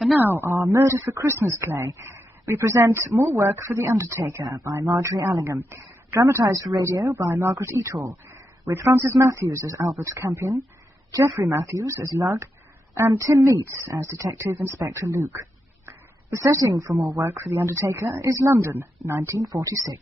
And now, our Murder for Christmas play. We present More Work for the Undertaker by Margery Allingham, dramatised for radio by Margaret Etall, with Francis Matthews as Albert Campion, Geoffrey Matthews as Lugg, and Tim Meats as Detective Inspector Luke. The setting for More Work for the Undertaker is London, 1946.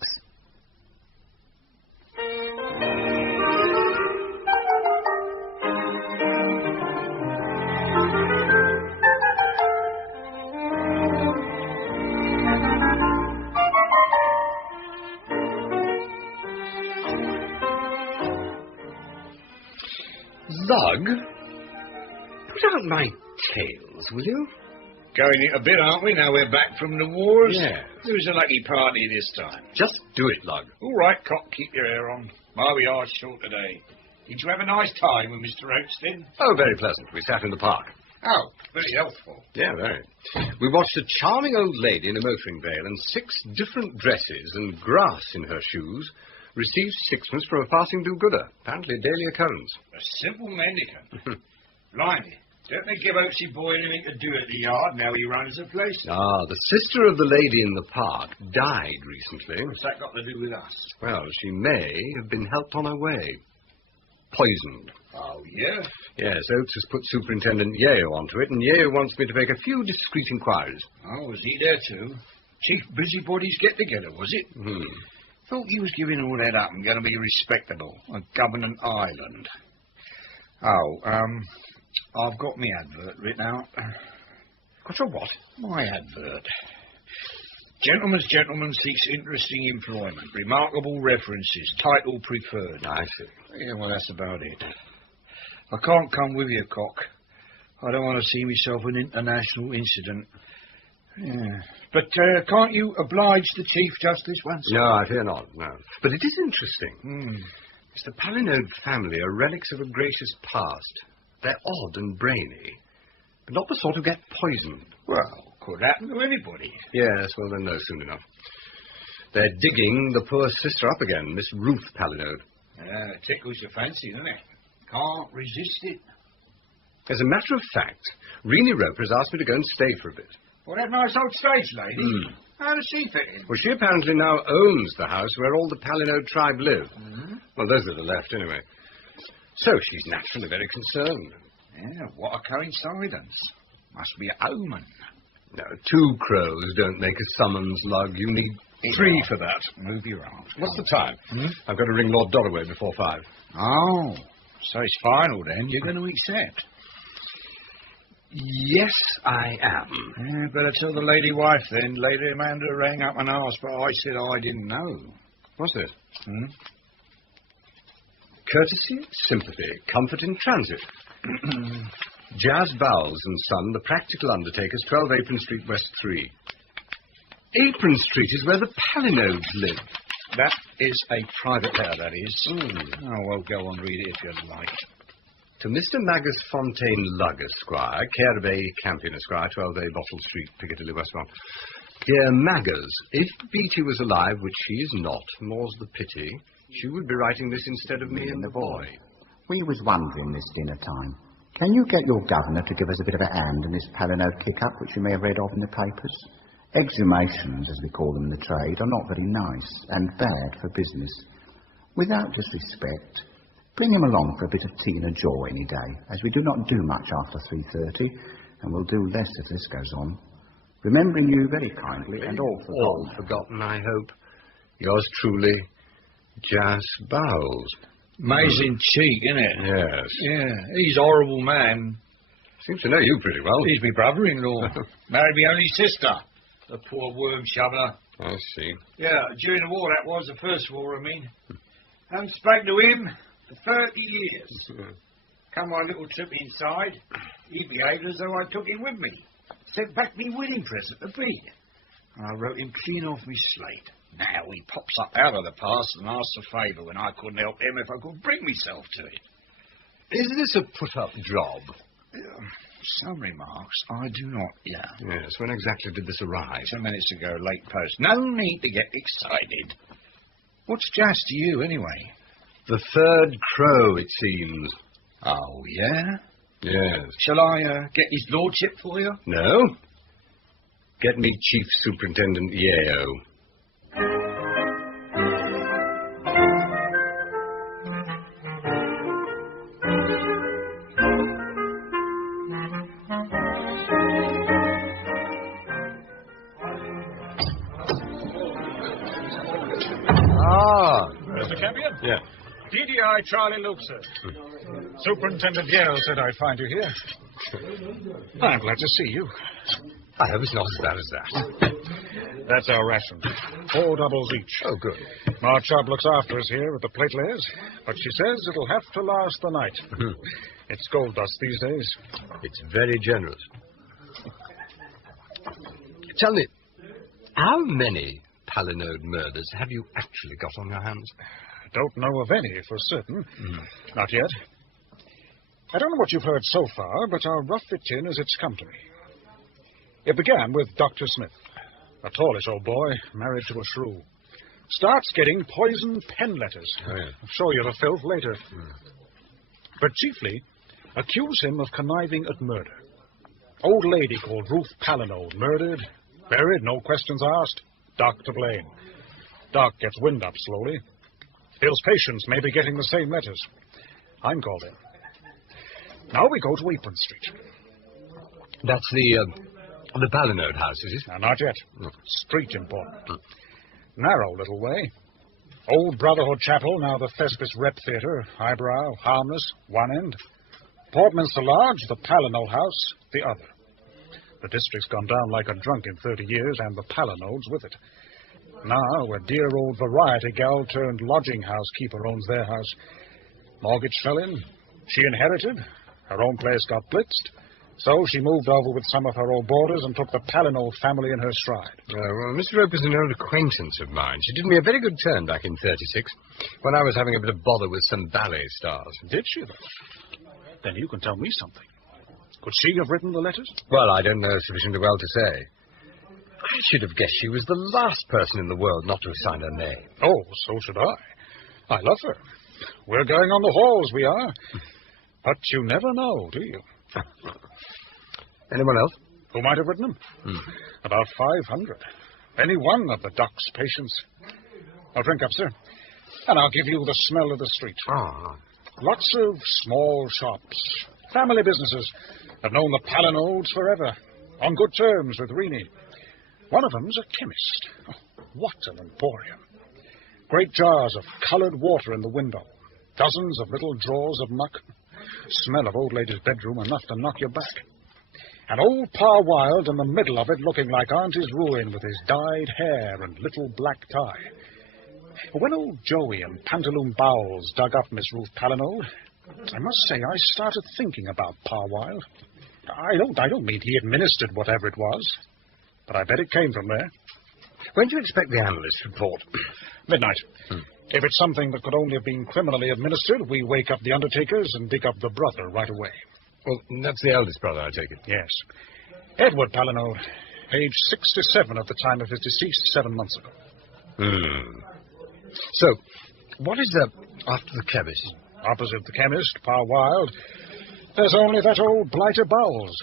Lugg, put out my tails, will you? Going it a bit, aren't we, now we're back from the wars? Yeah. Who's the lucky party this time? Just do it, Lugg. All right, Cock, keep your hair on. My, we are short today. Did you have a nice time with Mr. Oakston? Oh, very pleasant. We sat in the park. Oh, very healthful. Yeah, very. We watched a charming old lady in a motoring veil and 6 different dresses and grass in her shoes received 6pence for a passing do-gooder. Apparently a daily occurrence. A simple mendicant. Blimey. Don't they give Oaksy boy anything to do at the yard now he runs the place? Ah, the sister of the lady in the park died recently. What's that got to do with us? Well, she may have been helped on her way. Poisoned. Oh, yeah? Yes, Oates has put Superintendent Yeo onto it, and Yeo wants me to make a few discreet inquiries. Oh, was he there too? Chief Busybody's get-together, was it? Thought he was giving all that up and going to be respectable, a government island. Oh, I've got my advert written out. Got your what? My advert. Gentleman's gentleman seeks interesting employment. Remarkable references. Title preferred. I see. Yeah, well, that's about it. I can't come with you, Cock. I don't want to see myself an international incident. Yeah. But can't you oblige the Chief Justice once? No, I fear not, no. But it is interesting. It's the Palinode family are relics of a gracious past. They're odd and brainy, but not the sort who get poisoned. Well, could happen to anybody. Yes, well, they'll know soon enough. They're digging the poor sister up again, Miss Ruth Palinode. Yeah, it tickles your fancy, doesn't it? Can't resist it. As a matter of fact, Renee Roper has asked me to go and stay for a bit. Well, that nice old stage lady? How does she fit in? Well, she apparently now owns the house where all the Palinode tribe live. Well, those are the left, anyway. So she's naturally very concerned. Yeah, what a coincidence. Must be a omen. No, 2 crows don't make a summons, Lugg. You need 3 for that. Move your arm. What's the time? I've got to ring Lord Doddaway before 5. Oh, so it's final then. You're going to accept? Yes, I am. Yeah, better tell the lady wife then. Lady Amanda rang up and asked, but I said I didn't know. What's this? Courtesy, sympathy, comfort in transit. Jazz Bowels and Son, the Practical Undertakers, 12 Apron Street, West 3. Apron Street is where the Palinodes live. That is a private letter, that is. Oh, well, go on, read it if you'd like. To Mr. Magus Fontaine Lugg, Esquire, care of A. Campion, Esquire, 12A Bottle Street, Piccadilly, Westmont. Dear Magus, if Beatty was alive, which she is not, more's the pity, she would be writing this instead of me and the boy. We was wondering this dinner time. Can you get your governor to give us a bit of a hand in this Palinode kick-up, which you may have read of in the papers? Exhumations, as we call them in the trade, are not very nice and bad for business. Without disrespect, bring him along for a bit of tea and a jaw any day, as we do not do much after 3:30, and will do less if this goes on. Remembering you very kindly and all forgotten. All forgotten, I hope. Yours truly, Jazz Bowles. Amazing cheek, isn't it? Yes. Yeah, he's a horrible man. Seems to know you pretty well. He's my brother-in-law. Married my only sister. The poor worm shover. I see. Yeah, during the war, that was the first war, I mean. Haven't spoken to him for 30 years. Come my little trip inside, he behaved as though I took him with me. Sent back me wedding present to be. And I wrote him clean off me slate. Now he pops up out of the past and asks a favour when I couldn't help him if I could bring myself to it. Is this a put-up job? Some remarks I do not, Yes, when exactly did this arrive? 10 minutes ago, late post. No need to get excited. What's jazz to you, anyway? The 3rd crow, it seems. Oh, yeah? Yes. Shall I get his lordship for you? No, Get me Chief Superintendent Yeo. Mr. Campion? Yeah. DDI Charlie Luke, sir. Superintendent Yale said I'd find you here. I'm glad to see you. I hope it's not as bad as that. That's our ration. 4 doubles each. Oh, good. Our chub looks after us here at the plate layers, but she says it'll have to last the night. It's gold dust these days. It's very generous. Tell me, how many Palinode murders have you actually got on your hands? Don't know of any for certain. Not yet. I don't know what you've heard so far, but I'll rough it in as it's come to me. It began with Dr. Smith, a tallish old boy married to a shrew. Starts getting poisoned pen letters. Oh, yeah. I'll show you the filth later. But chiefly, accuse him of conniving at murder. Old lady called Ruth Palinode, murdered, buried, no questions asked. Doc to blame. Doc gets wind up slowly. Feels patients may be getting the same letters. I'm called in. Now we go to Apron Street. That's the Palinode house, is it? Not yet. Street important. Narrow little way. Old Brotherhood Chapel, now the Thespis Rep Theatre. Highbrow, harmless, one end. Portminster Lodge, the Palinode house, the other. The district's gone down like a drunk in 30 years, and the Palinodes with it. Now, a dear old variety gal turned lodging housekeeper owns their house. Mortgage fell in. She inherited. Her own place got blitzed. So she moved over with some of her old boarders and took the Palinode family in her stride. Well, Mr. Rope is an old acquaintance of mine. She did me a very good turn back in 36, when I was having a bit of bother with some ballet stars. Did she, though? Then you can tell me something. Could she have written the letters? Well, I don't know sufficiently well to say. I should have guessed she was the last person in the world not to have signed her name. Oh, so should I. I love her. We're going on the halls, we are. But you never know, do you? Anyone else? Who might have written them? About 500. Any one of the doc's patients. I'll drink up, sir. And I'll give you the smell of the street. Lots of small shops. Family businesses. Have known the Palinodes forever. On good terms with Renee. One of them's a chemist. Oh, what an emporium. Great jars of coloured water in the window. Dozens of little drawers of muck. Smell of old lady's bedroom enough to knock you back. And old Pa Wilde in the middle of it looking like Auntie's ruin with his dyed hair and little black tie. When old Joey and Pantaloon Bowels dug up Miss Ruth Palinode, I must say I started thinking about Pa Wilde. I don't mean he administered whatever it was, but I bet it came from there. When do you expect the analyst report? Midnight. If it's something that could only have been criminally administered, we wake up the Undertakers and dig up the brother right away. Well, that's the eldest brother, I take it. Yes. Edward Palinode, age 67 at the time of his decease 7 months ago. So, what is after the chemist? Opposite the chemist, Pa Wilde, there's only that old blighter Bowels.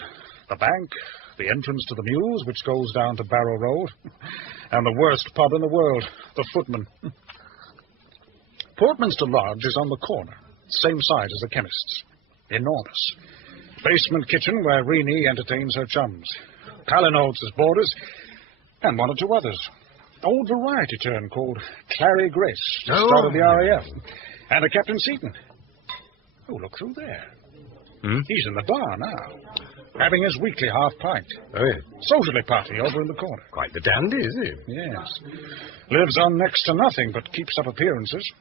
The bank, the entrance to the Mews, which goes down to Barrow Road, and the worst pub in the world, the Footman. Portminster Lodge is on the corner, same side as the chemist's. Enormous. Basement kitchen where Renee entertains her chums. Palinodes as boarders, and 1 or 2 others. Old variety turn called Clary Grace, just out of the RAF. And a Captain Seton. Oh, look through there. He's in the bar now, having his weekly half-pint. Oh, yeah. Socially party over in the corner. Quite the dandy, is he? Yes. Lives on next to nothing, but keeps up appearances.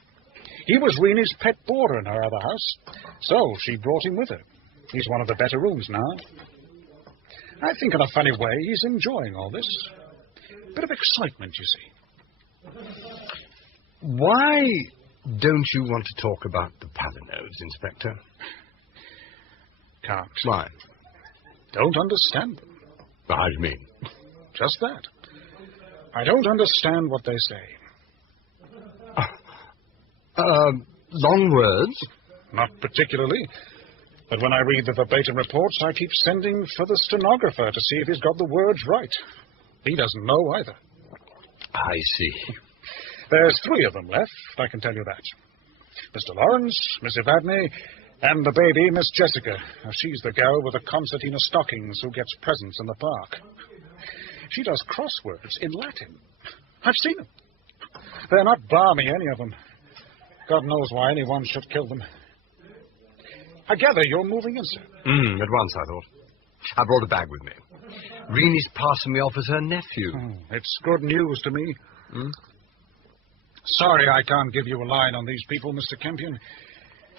He was Renee's pet boarder in her other house, so she brought him with her. He's one of the better rooms now. I think in a funny way he's enjoying all this. Bit of excitement, you see. Why don't you want to talk about the Palinodes, Inspector? Can't. Why? Don't understand them. How do you mean? Just that. I don't understand what they say. Long words? Not particularly. But when I read the verbatim reports, I keep sending for the stenographer to see if he's got the words right. He doesn't know either. I see. There's 3 of them left, I can tell you that. Mr. Lawrence, Miss Evadne, and the baby, Miss Jessica. She's the girl with the concertina stockings who gets presents in the park. She does crosswords in Latin. I've seen them. They're not balmy, any of them. God knows why anyone should kill them. I gather you're moving in, sir. At once, I thought. I brought a bag with me. Renee's passing me off as her nephew. It's good news to me. Sorry I can't give you a line on these people, Mr. Campion,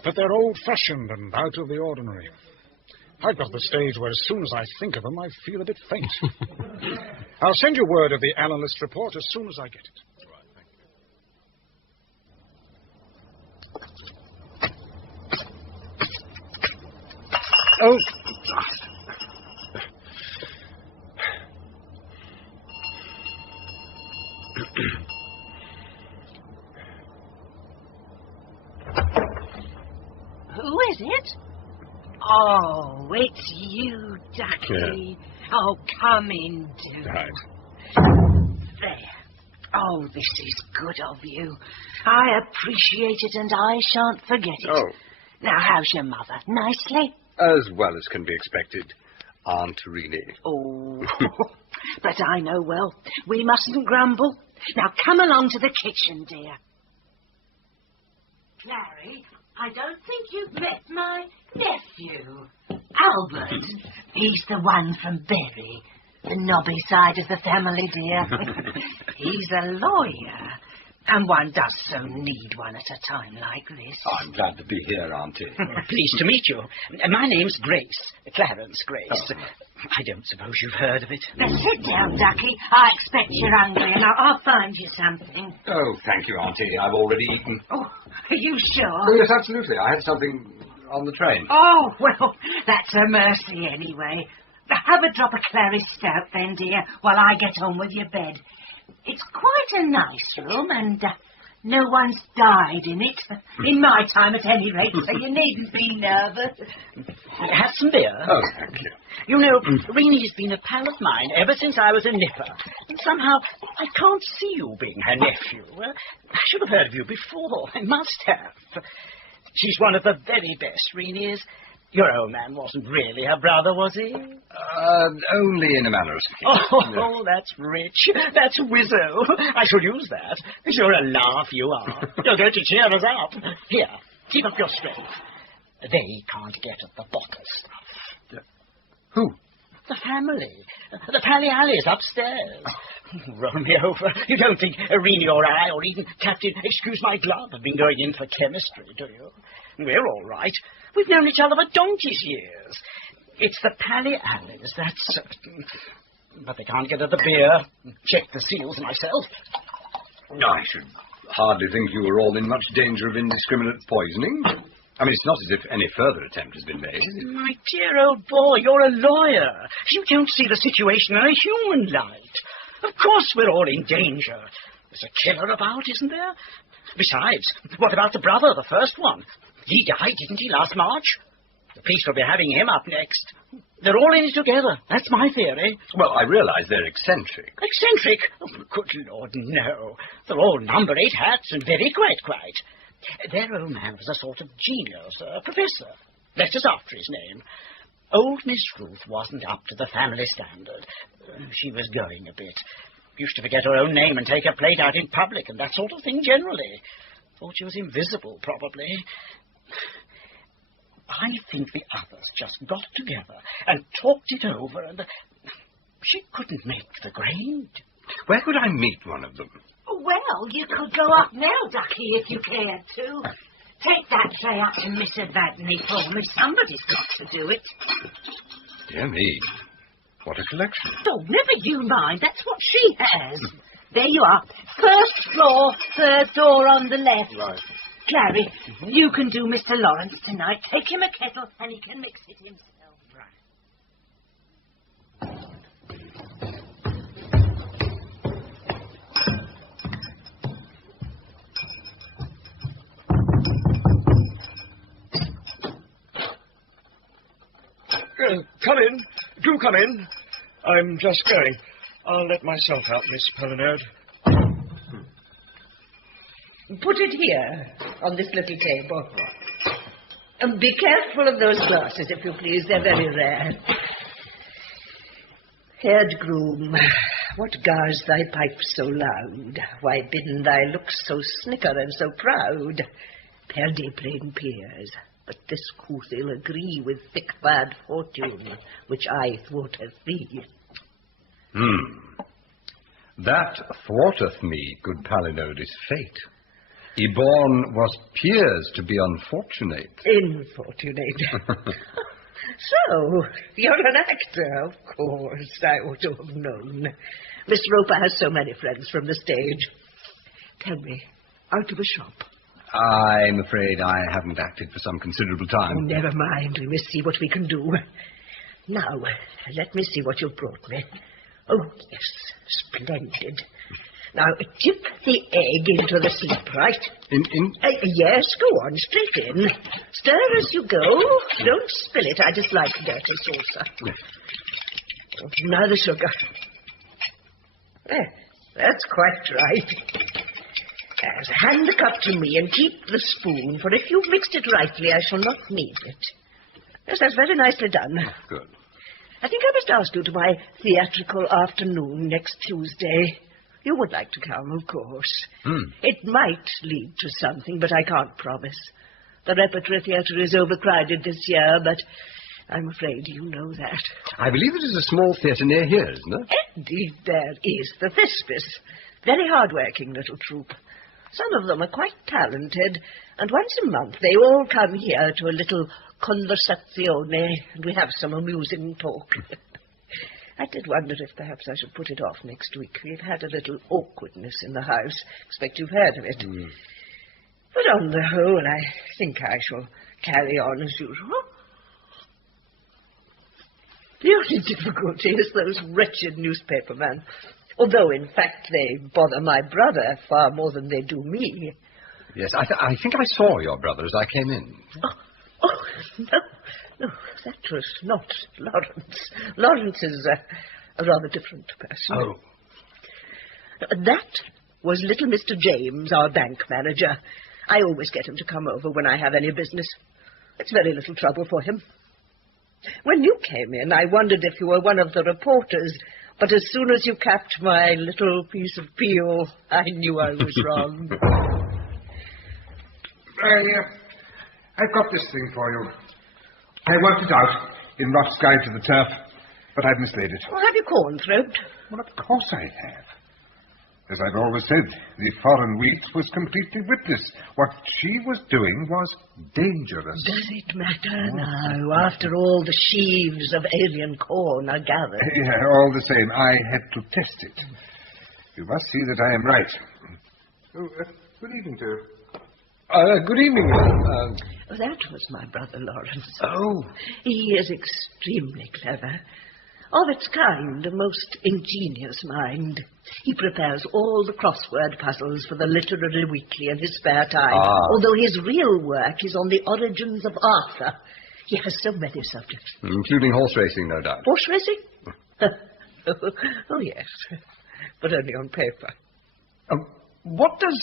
but they're old-fashioned and out of the ordinary. I've got to the stage where as soon as I think of them, I feel a bit faint. I'll send you word of the analyst report as soon as I get it. Right, thank you. Oh, Who is it? Oh, it's you, Ducky. Yeah. Oh, come in, do. right. There. Oh, this is good of you. I appreciate it, and I shan't forget it. Oh. Now, how's your mother? Nicely? As well as can be expected, Aunt Renee. Oh, but I know well. We mustn't grumble. Now, come along to the kitchen, dear. Clary, I don't think you've met my nephew, Albert. He's the one from Bury, the knobby side of the family, dear. He's a lawyer, and one does so need one at a time like this. I'm glad to be here, Auntie. Pleased to meet you. My name's Grace, Clarence Grace. Oh. I don't suppose you've heard of it. Now, sit down, Ducky. I expect you're hungry, and I'll find you something. Oh, thank you, Auntie. I've already eaten. Oh, are you sure? Oh, yes, absolutely. I had something on the train. Oh, well, that's a mercy anyway. Have a drop of clary stout then, dear, while I get on with your bed. It's quite a nice room, and no one's died in it. In my time, at any rate, so you needn't be nervous. Have some beer? Oh, thank you. You know, Renee's been a pal of mine ever since I was a nipper. And somehow, I can't see you being her nephew. I should have heard of you before. I must have. She's one of the very best, Renee is. Your old man wasn't really her brother, was he? Only in a manner of speaking. Oh, that's rich. That's wizzo. I shall use that. You're a laugh, you are. You're going to cheer us up. Here, keep up your strength. They can't get at the bottle stuff. Who? The family. The Pally-Allies upstairs. Roll me over. You don't think Renee or I, or even Captain Excuse My Glove, have been going in for chemistry, do you? We're all right. We've known each other for donkey's years. It's the Pally-Allies, that's certain. But they can't get at the beer. Check the seals myself. I should hardly think you were all in much danger of indiscriminate poisoning. I mean, it's not as if any further attempt has been made. My dear old boy, you're a lawyer. You don't see the situation in a human light. Of course we're all in danger. There's a killer about, isn't there? Besides, what about the brother, the first one? He died, didn't he, last March? The police will be having him up next. They're all in it together. That's my theory. Well, I realise they're eccentric. Eccentric? Oh, good Lord, no. They're all number 8 hats and very quite. Their old man was a sort of genius, a professor. Letters after his name. Old Miss Ruth wasn't up to the family standard. She was going a bit. Used to forget her own name and take her plate out in public and that sort of thing generally. Thought she was invisible, probably. I think the others just got together and talked it over, and she couldn't make the grade. Where could I meet one of them? Well, you could go up now, Ducky, if you cared to. Take that tray up to Miss Evadne for me. Somebody's got to do it. Dear me. What a collection. Oh, never you mind. That's what she has. There you are. First floor, third door on the left. Right. Clary, you can do Mr. Lawrence tonight. Take him a kettle and he can mix it himself. Come in. Do come in. I'm just going. I'll let myself out, Miss Palinode. Put it here, on this little table. And be careful of those glasses, if you please. They're very rare. Head groom, what gars thy pipe so loud? Why bidden thy looks so snicker and so proud? Perde plain peers, but this couth ill agree with thick bad fortune, which I thwarteth thee. That thwarteth me, good Palinode, is fate. He born was peers to be unfortunate. Infortunate. So, you're an actor, of course. I ought to have known. Miss Roper has so many friends from the stage. Tell me, out of a shop? I'm afraid I haven't acted for some considerable time. Oh, never mind. We must see what we can do. Now, let me see what you've brought me. Oh, yes, splendid. Now, dip the egg into the soup, right? Yes, go on, straight in. Stir as you go. Don't spill it. I dislike dirty saucer. Oh, now the sugar. That's quite right. Yes, hand the cup to me and keep the spoon, for if you've mixed it rightly, I shall not need it. Yes, that's very nicely done. Good. I think I must ask you to my theatrical afternoon next Tuesday. You would like to come, of course. It might lead to something, but I can't promise. The repertory theatre is overcrowded this year, but I'm afraid you know that. I believe it is a small theatre near here, isn't it? Indeed, there is. The Thespis. Very hard-working little troupe. Some of them are quite talented, and once a month they all come here to a little conversazione, and we have some amusing talk. I did wonder if perhaps I should put it off next week. We've had a little awkwardness in the house. Expect you've heard of it. But on the whole, I think I shall carry on as usual. The only difficulty is those wretched newspapermen. Although, in fact, they bother my brother far more than they do me. Yes, I think I saw your brother as I came in. No, that was not Lawrence. Lawrence is a rather different person. Oh. That was little Mr. James, our bank manager. I always get him to come over when I have any business. It's very little trouble for him. When you came in, I wondered if you were one of the reporters, but as soon as you capped my little piece of peel, I knew I was wrong. I've got this thing for you. I worked it out in Roth's Guide to the Turf, but I've mislaid it. Well, have you cornthroped? Well, of course I have. As I've always said, the foreign wheat was completely witless. What she was doing was dangerous. Does it matter now, after all the sheaves of alien corn are gathered? Yeah, all the same, I had to test it. You must see that I am right. Good evening, sir. Good evening, madam. That was my brother Lawrence. Oh. He is extremely clever. Of its kind, a most ingenious mind. He prepares all the crossword puzzles for the Literary Weekly in his spare time, although his real work is on the origins of Arthur. He has so many subjects. Including horse racing, no doubt. Horse racing? Oh, yes, but only on paper. What does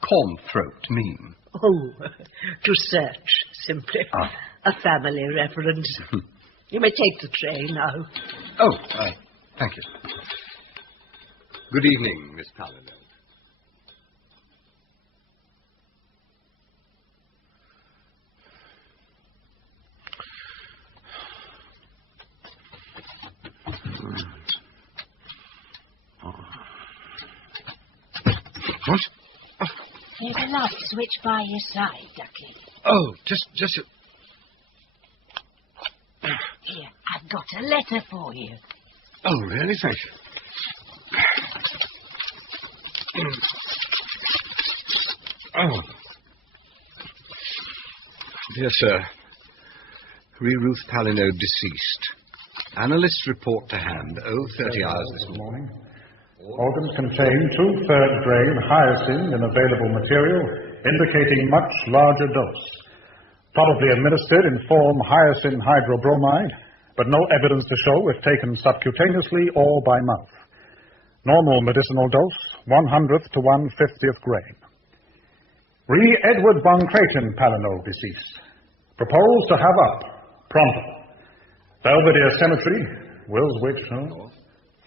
cornthroat mean? Oh, to search, simply. A family reference. You may take the tray now. Oh, thank you. Good evening, Miss Palinode. What? There's a light switch by your side, Ducky. Oh, just Here, I've got a letter for you. Oh, really? Thank you. Oh. Dear sir, Ruth Palinode deceased. Analyst's report to hand, 30 hours this morning. Organs contain 2/3 grain hyacinth in available material, indicating much larger dose. Probably administered in form hyacinth hydrobromide, but no evidence to show if taken subcutaneously or by mouth. Normal medicinal dose, 1/100th to 1/50th grain. Re Edward von Creighton, Palinode, deceased. Propose to have up, pronto. Belvedere Cemetery, Willswich,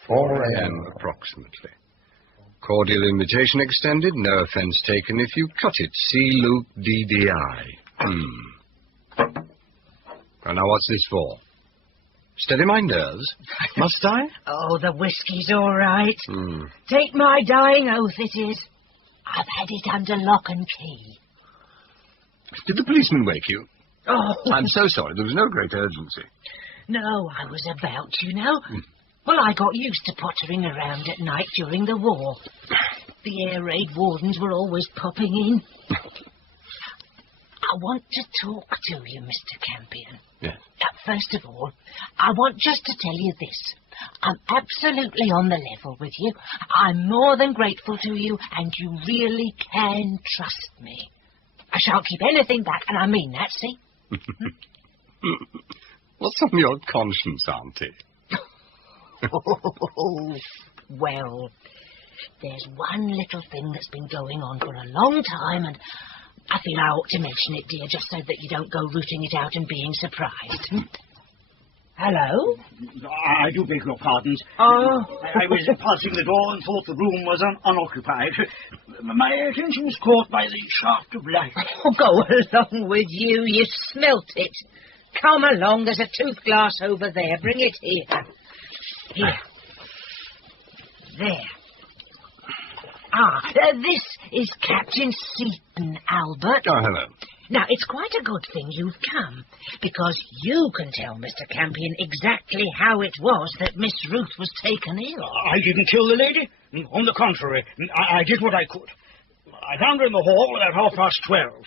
4 a.m. approximately. Cordial invitation extended, no offence taken if you cut it. C. Luke DDI. Well, now what's this for? Steady my nerves. Must I? Oh, the whiskey's all right. Take my dying oath it is. I've had it under lock and key. Did the policeman wake you? Oh. I'm so sorry. There was no great urgency. No, I was about, you know. Well, I got used to pottering around at night during the war. The air raid wardens were always popping in. I want to talk to you, Mr. Campion. Yes. First of all, I want just to tell you this. I'm absolutely on the level with you. I'm more than grateful to you, and you really can trust me. I shan't keep anything back, and I mean that, see? What's on your conscience, Auntie? Well, there's one little thing that's been going on for a long time, and I feel I ought to mention it, dear, just so that you don't go rooting it out and being surprised. Hello? I do beg your pardons. Oh. I was passing the door and thought the room was unoccupied. My attention was caught by the shaft of light. Oh, go along with you. You smelt it. Come along. There's a tooth glass over there. Bring it here. Here. There. This is Captain Seton, Albert. Oh, hello. Now, it's quite a good thing you've come, because you can tell Mr. Campion exactly how it was that Miss Ruth was taken ill. I didn't kill the lady. On the contrary, I did what I could. I found her in the hall about 12:30.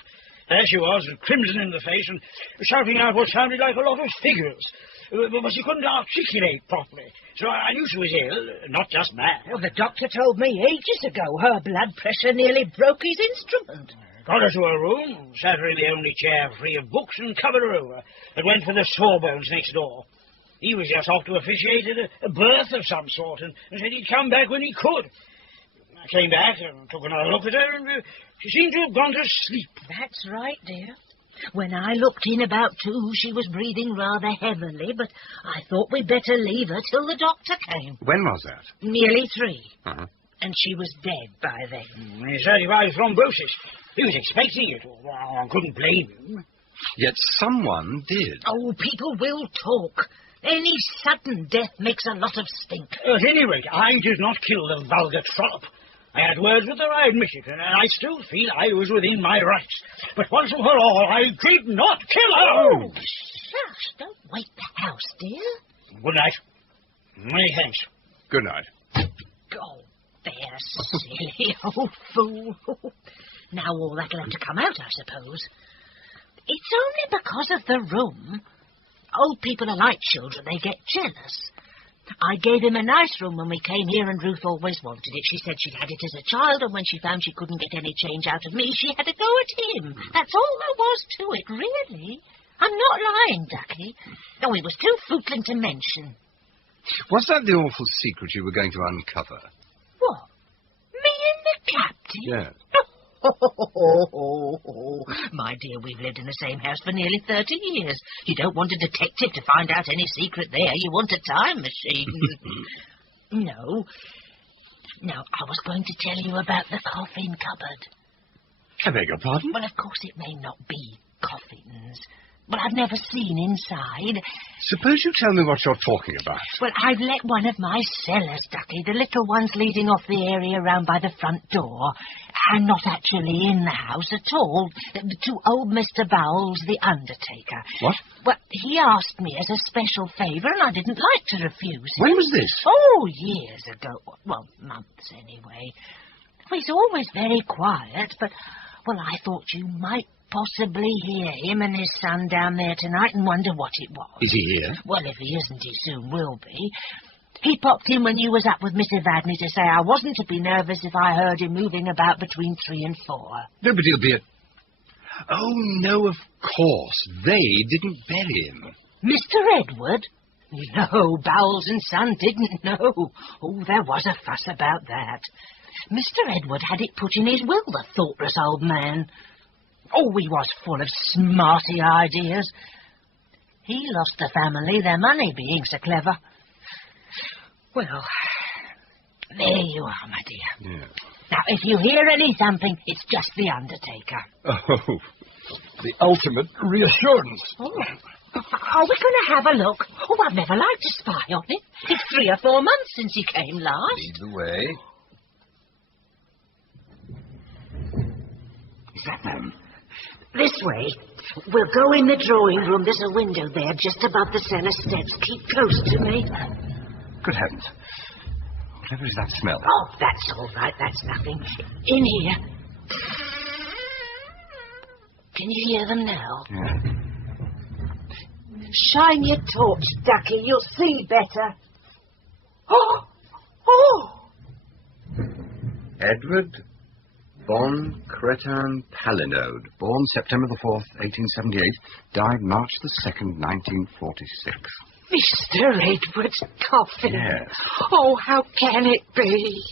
There she was, crimson in the face, and shouting out what sounded like a lot of figures. But she couldn't articulate properly, so I knew she was ill, not just mad. Well, the doctor told me ages ago her blood pressure nearly broke his instrument. Got her to her room, sat her in the only chair free of books, and covered her over, and went for the Sawbones next door. He was just off to officiate at a birth of some sort, and said he'd come back when he could. I came back and took another look at her, and she seemed to have gone to sleep. That's right, dear. When I looked in about 2, she was breathing rather heavily, but I thought we'd better leave her till the doctor came. When was that? Nearly 3. Uh-huh. And she was dead by then. He said he had thrombosis. He was expecting it. I couldn't blame him. Yet someone did. Oh, people will talk. Any sudden death makes a lot of stink. At any rate, I did not kill the vulgar trollop. I had words with her, I admit it, and I still feel I was within my rights. But once and for all, I did not kill her! Oh, shush, don't wake the house, dear. Good night. Many thanks. Good night. Go there, silly old fool. Now all that'll have to come out, I suppose. It's only because of the room. Old people are like children, they get jealous. I gave him a nice room when we came here, and Ruth always wanted it. She said she'd had it as a child, and when she found she couldn't get any change out of me, she had to go at him. That's all there was to it, really. I'm not lying, Ducky. No, it was too footling to mention. Was that the awful secret you were going to uncover? What? Me and the Captain? Yes. My dear, we've lived in the same house for nearly 30 years. You don't want a detective to find out any secret there. You want a time machine. No. No, I was going to tell you about the coffin cupboard. I beg your pardon? Well, of course it may not be coffins. Well, I've never seen inside. Suppose you tell me what you're talking about. Well, I've let one of my cellars, Ducky, the little ones leading off the area round by the front door. I'm not actually in the house at all. To old Mr. Bowels, the Undertaker. What? Well, he asked me as a special favour, and I didn't like to refuse him. When was this? Oh, years ago. Well, months anyway. Well, he's always very quiet, but, well, I thought you might possibly hear him and his son down there tonight and wonder what it was. Is he here? Well, if he isn't, he soon will be. He popped in when you was up with Miss Evadne to say I wasn't to be nervous if I heard him moving about between 3 and 4. No, but he'll be at... Oh, no, of course. They didn't bury him. Mr. Edward? No, Bowels and Son didn't know. Oh, there was a fuss about that. Mr. Edward had it put in his will, the thoughtless old man. Oh, he was full of smarty ideas. He lost the family, their money being so clever. Well, there you are, my dear. Yeah. Now, if you hear any thumping, it's just the Undertaker. Oh, the ultimate reassurance. Oh. Are we going to have a look? Oh, I've never liked to spy on him. It's 3 or 4 months since he came last. Lead the way. Is that them? This way. We'll go in the drawing room. There's a window there just above the cellar steps. Keep close to me. Good heavens. Whatever is that smell? Oh, that's all right. That's nothing. In here. Can you hear them now? Yeah. Shine your torch, Ducky. You'll see better. Oh! Oh! Edward von Cretin Palinode, born September the 4th, 1878, died March the 2nd, 1946. Mr. Edward's coffin. Yes. Oh, how can it be?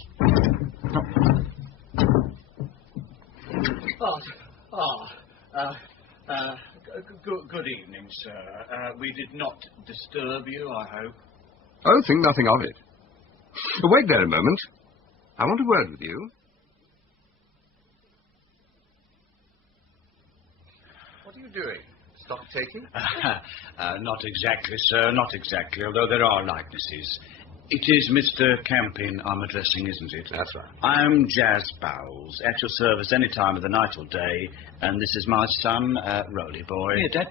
Good evening, sir. We did not disturb you, I hope. Oh, think nothing of it. Wait there a moment. I want a word with you. What are you doing? Stock taking? Not exactly, sir, not exactly, although there are likenesses. It is Mr. Campion I'm addressing, isn't it? That's right. I'm Jazz Bowels, at your service any time of the night or day, and this is my son, Rowley boy. Here, Dad.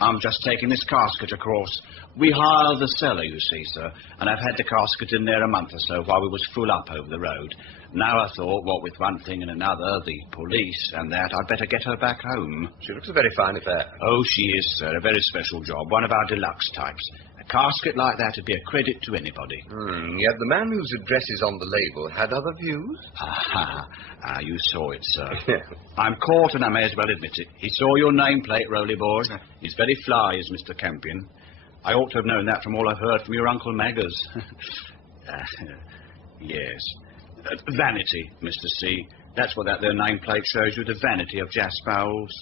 I'm just taking this casket across. We hire the cellar, you see, sir, and I've had the casket in there a month or so while we was full up over the road. Now I thought, what with one thing and another, the police and that, I'd better get her back home. She looks a very fine affair. Oh, she is, sir, a very special job, one of our deluxe types. A casket like that would be a credit to anybody. Yet the man whose address is on the label had other views? You saw it, sir. Yeah. I'm caught and I may as well admit it. He saw your nameplate, Rowley boy. He's very fly, is Mr. Campion. I ought to have known that from all I've heard from your Uncle Maggers. Yes. Vanity, Mr. C. That's what that there nameplate shows you, the vanity of Jas Bowles.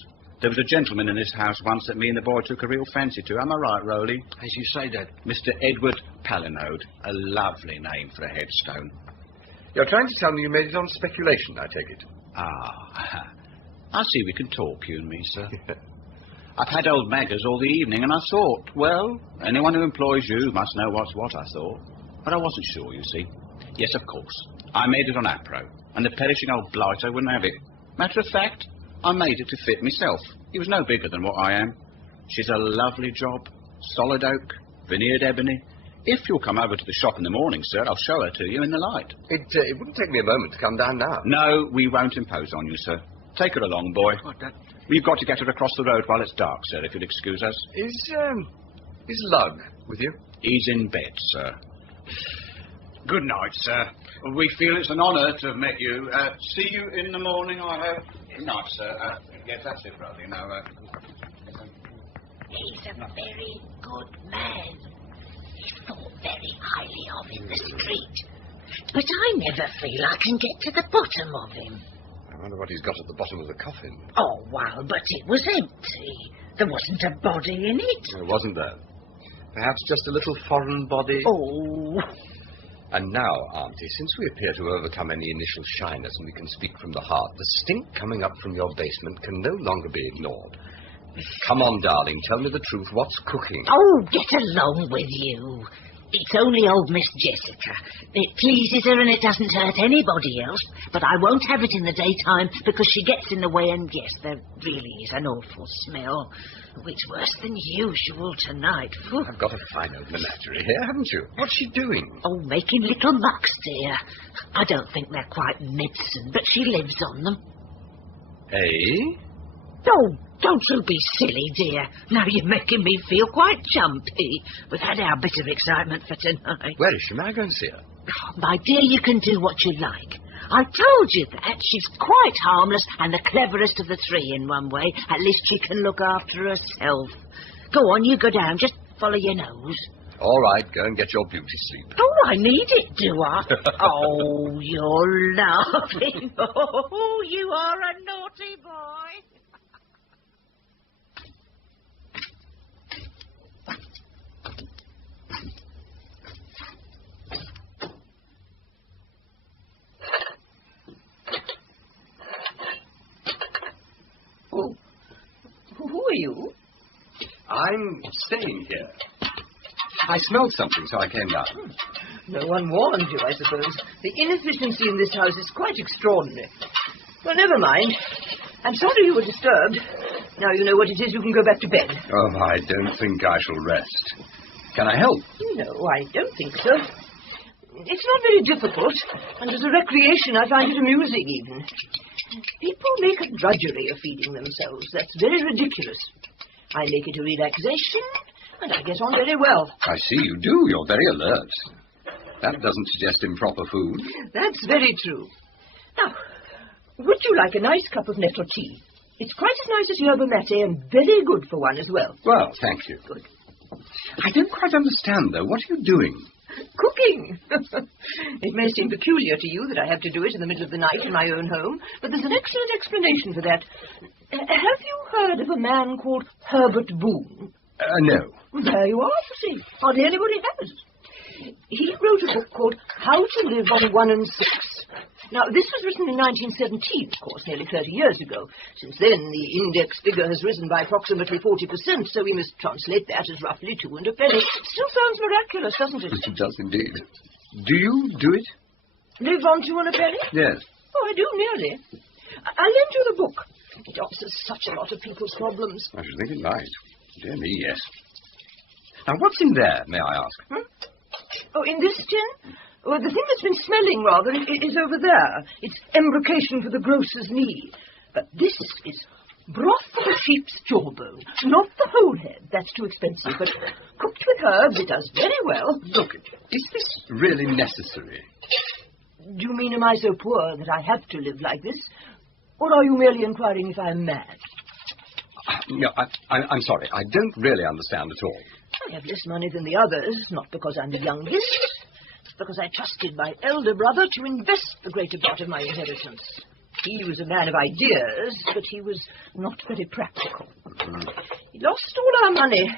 There was a gentleman in this house once that me and the boy took a real fancy to. Am I right, Rowley? As you say, Dad. Mr. Edward Palinode. A lovely name for a headstone. You're trying to tell me you made it on speculation, I take it. I see we can talk, you and me, sir. I've had old Maggers all the evening, and I thought, well, anyone who employs you must know what's what, I thought. But I wasn't sure, you see. Yes, of course. I made it on Apro, and the perishing old blighter wouldn't have it. Matter of fact, I made it to fit myself. He was no bigger than what I am. She's a lovely job. Solid oak, veneered ebony. If you'll come over to the shop in the morning, sir, I'll show her to you in the light. It wouldn't take me a moment to come down now. No, we won't impose on you, sir. Take her along, boy. What, Dad? We've got to get her across the road while it's dark, sir, if you'll excuse us. Is Lugg with you? He's in bed, sir. Good night, sir. We feel it's an honour to have met you. See you in the morning, I hope. Good night, sir. Yes, that's it, Rowley. Now, He's a very good man. He's thought very highly of in the street. But I never feel I can get to the bottom of him. I wonder what he's got at the bottom of the coffin. Oh, well, but it was empty. There wasn't a body in it. There wasn't there. Perhaps just a little foreign body. Oh. And now, Auntie, since we appear to have overcome any initial shyness and we can speak from the heart, the stink coming up from your basement can no longer be ignored. Come on, darling, tell me the truth. What's cooking? Oh, get along with you. It's only old Miss Jessica. It pleases her and it doesn't hurt anybody else, but I won't have it in the daytime because she gets in the way, and yes, there really is an awful smell. It's worse than usual tonight. Phew. I've got a fine old menagerie here, haven't you? What's she doing? Oh, making little mucks, dear. I don't think they're quite medicine, but she lives on them. Eh? Oh, don't you be silly, dear. Now you're making me feel quite jumpy. We've had our bit of excitement for tonight. Where is she? May I go and see her? Oh, my dear, you can do what you like. I told you that. She's quite harmless and the cleverest of the three in one way. At least she can look after herself. Go on, you go down. Just follow your nose. All right, go and get your beauty sleep. Oh, I need it, do I? Oh, you're laughing. Oh, you are a naughty boy. Oh, who are you? I'm staying here. I smelled something, so I came down. No one warned you, I suppose. The inefficiency in this house is quite extraordinary. Well, never mind. I'm sorry you were disturbed. Now you know what it is, you can go back to bed. Oh, I don't think I shall rest. Can I help? No, I don't think so. It's not very difficult, and as a recreation I find it amusing even. People make a drudgery of feeding themselves. That's very ridiculous. I make it a relaxation, and I get on very well. I see you do. You're very alert. That doesn't suggest improper food. That's very true. Now, would you like a nice cup of nettle tea? It's quite as nice as yerba mate and very good for one as well. Well, thank you. Good. I don't quite understand, though. What are you doing? Cooking. It may seem peculiar to you that I have to do it in the middle of the night in my own home, but there's an excellent explanation for that. Have you heard of a man called Herbert Boone? No. There you are, you see. Hardly anybody has. He wrote a book called How to Live on 1 and 6. Now, this was written in 1917, of course, nearly 30 years ago. Since then, the index figure has risen by approximately 40%, so we must translate that as roughly 2 and a penny. Still sounds miraculous, doesn't it? It does indeed. Do you do it? Live on 2 and a penny? Yes. Oh, I do, nearly. I'll lend you the book. It answers such a lot of people's problems. I should think it might. Dear me, yes. Now, what's in there, may I ask? Oh, in this tin? Well, the thing that's been smelling rather is over there. It's embrocation for the grocer's knee. But this is broth of a sheep's jawbone. Not the whole head. That's too expensive. But cooked with herbs, it does very well. Look, is this really necessary? Do you mean am I so poor that I have to live like this? Or are you merely inquiring if I'm mad? No, I'm sorry. I don't really understand at all. I have less money than the others, not because I'm the youngest, but because I trusted my elder brother to invest the greater part of my inheritance. He was a man of ideas, but he was not very practical. He lost all our money.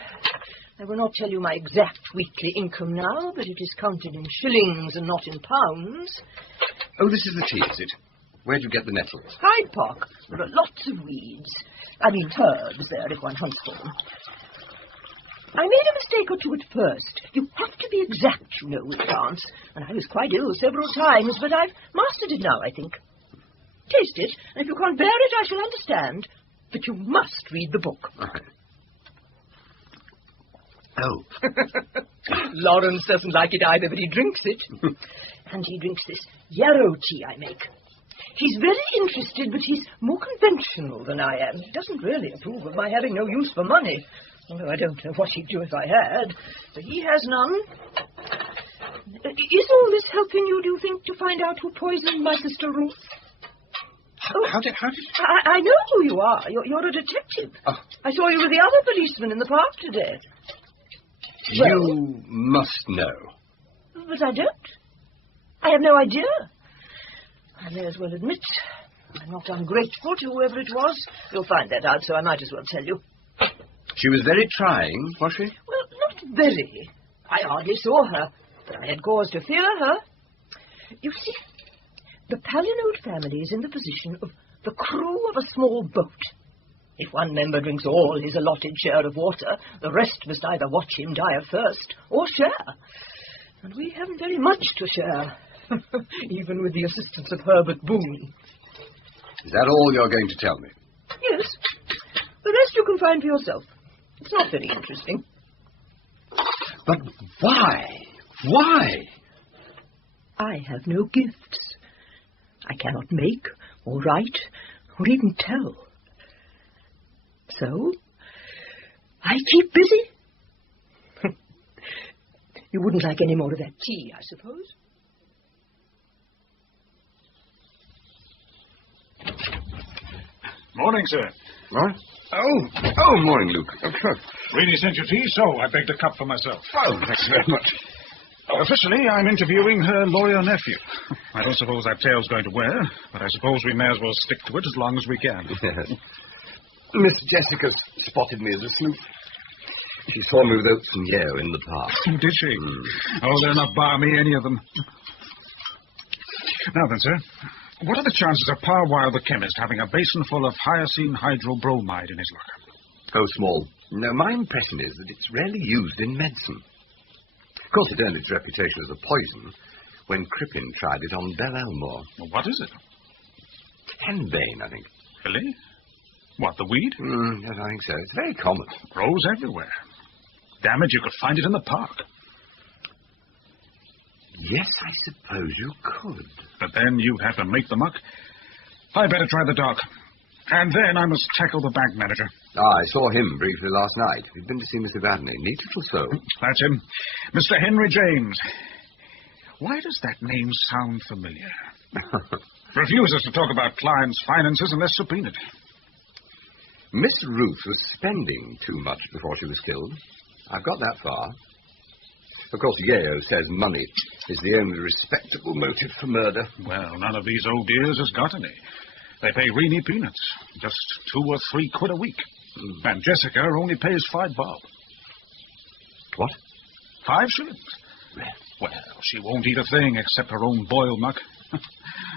I will not tell you my exact weekly income now, but it is counted in shillings and not in pounds. Oh, this is the tea, is it? Where'd you get the nettles? Hyde Park. There are lots of weeds. I mean herbs there, if one hunts for them. I made a mistake or two at first. You have to be exact, you know, with plants. And I was quite ill several times, but I've mastered it now, I think. Taste it, and if you can't bear it, I shall understand. But you must read the book. Oh. Lawrence doesn't like it either, but he drinks it. And he drinks this yarrow tea I make. He's very interested, but he's more conventional than I am. He doesn't really approve of my having no use for money. Although I don't know what he'd do if I had. But he has none. Is all this helping you, do you think, to find out who poisoned my sister Ruth? How did... I know who you are. You're a detective. Oh. I saw you with the other policeman in the park today. You must know. But I don't. I have no idea. I may as well admit I'm not ungrateful to whoever it was. You'll find that out, so I might as well tell you. She was very trying, was she? Well, not very. I hardly saw her, but I had cause to fear her. You see, the Palinode family is in the position of the crew of a small boat. If one member drinks all his allotted share of water, the rest must either watch him die of thirst or share. And we haven't very much to share, even with the assistance of Herbert Boone. Is that all you're going to tell me? Yes. The rest you can find for yourself. It's not very interesting. But why? Why? I have no gifts. I cannot make or write or even tell. So, I keep busy. You wouldn't like any more of that tea, I suppose? Morning, sir. What? Oh, morning, Luke. Renee sent you tea, so I begged a cup for myself. Oh, thanks very much. Officially, I'm interviewing her lawyer nephew. I don't suppose that tail's going to wear, but I suppose we may as well stick to it as long as we can. Yes. Miss Jessica spotted me as a sleuth. She saw me with Oates and Yeo in the park. Did she? Oh, they're not balmy, any of them. Now then, sir, what are the chances of Parwile the chemist having a basin full of hyoscine hydrobromide in his locker? Oh, small. No, my impression is that it's rarely used in medicine. Of course, it earned its reputation as a poison when Crippen tried it on Belle Elmore. Well, what is it? Henbane, I think. Really? What, the weed? Yes, I think so. It's very common. Grows everywhere. Damn it, you could find it in the park. Yes, I suppose you could. But then you'd have to make the muck. I'd better try the dock. And then I must tackle the bank manager. I saw him briefly last night. He'd been to see Miss Evadne. Neat little soul. That's him. Mr. Henry James. Why does that name sound familiar? Refuses to talk about clients' finances unless subpoenaed. Miss Ruth was spending too much before she was killed. I've got that far. Of course, Yeo says money is the only respectable motive for murder. Well, none of these old dears has got any. They pay Renee peanuts, just 2 or 3 quid a week. And Jessica only pays £5 bob. What? 5 shillings. Well, she won't eat a thing except her own boiled muck.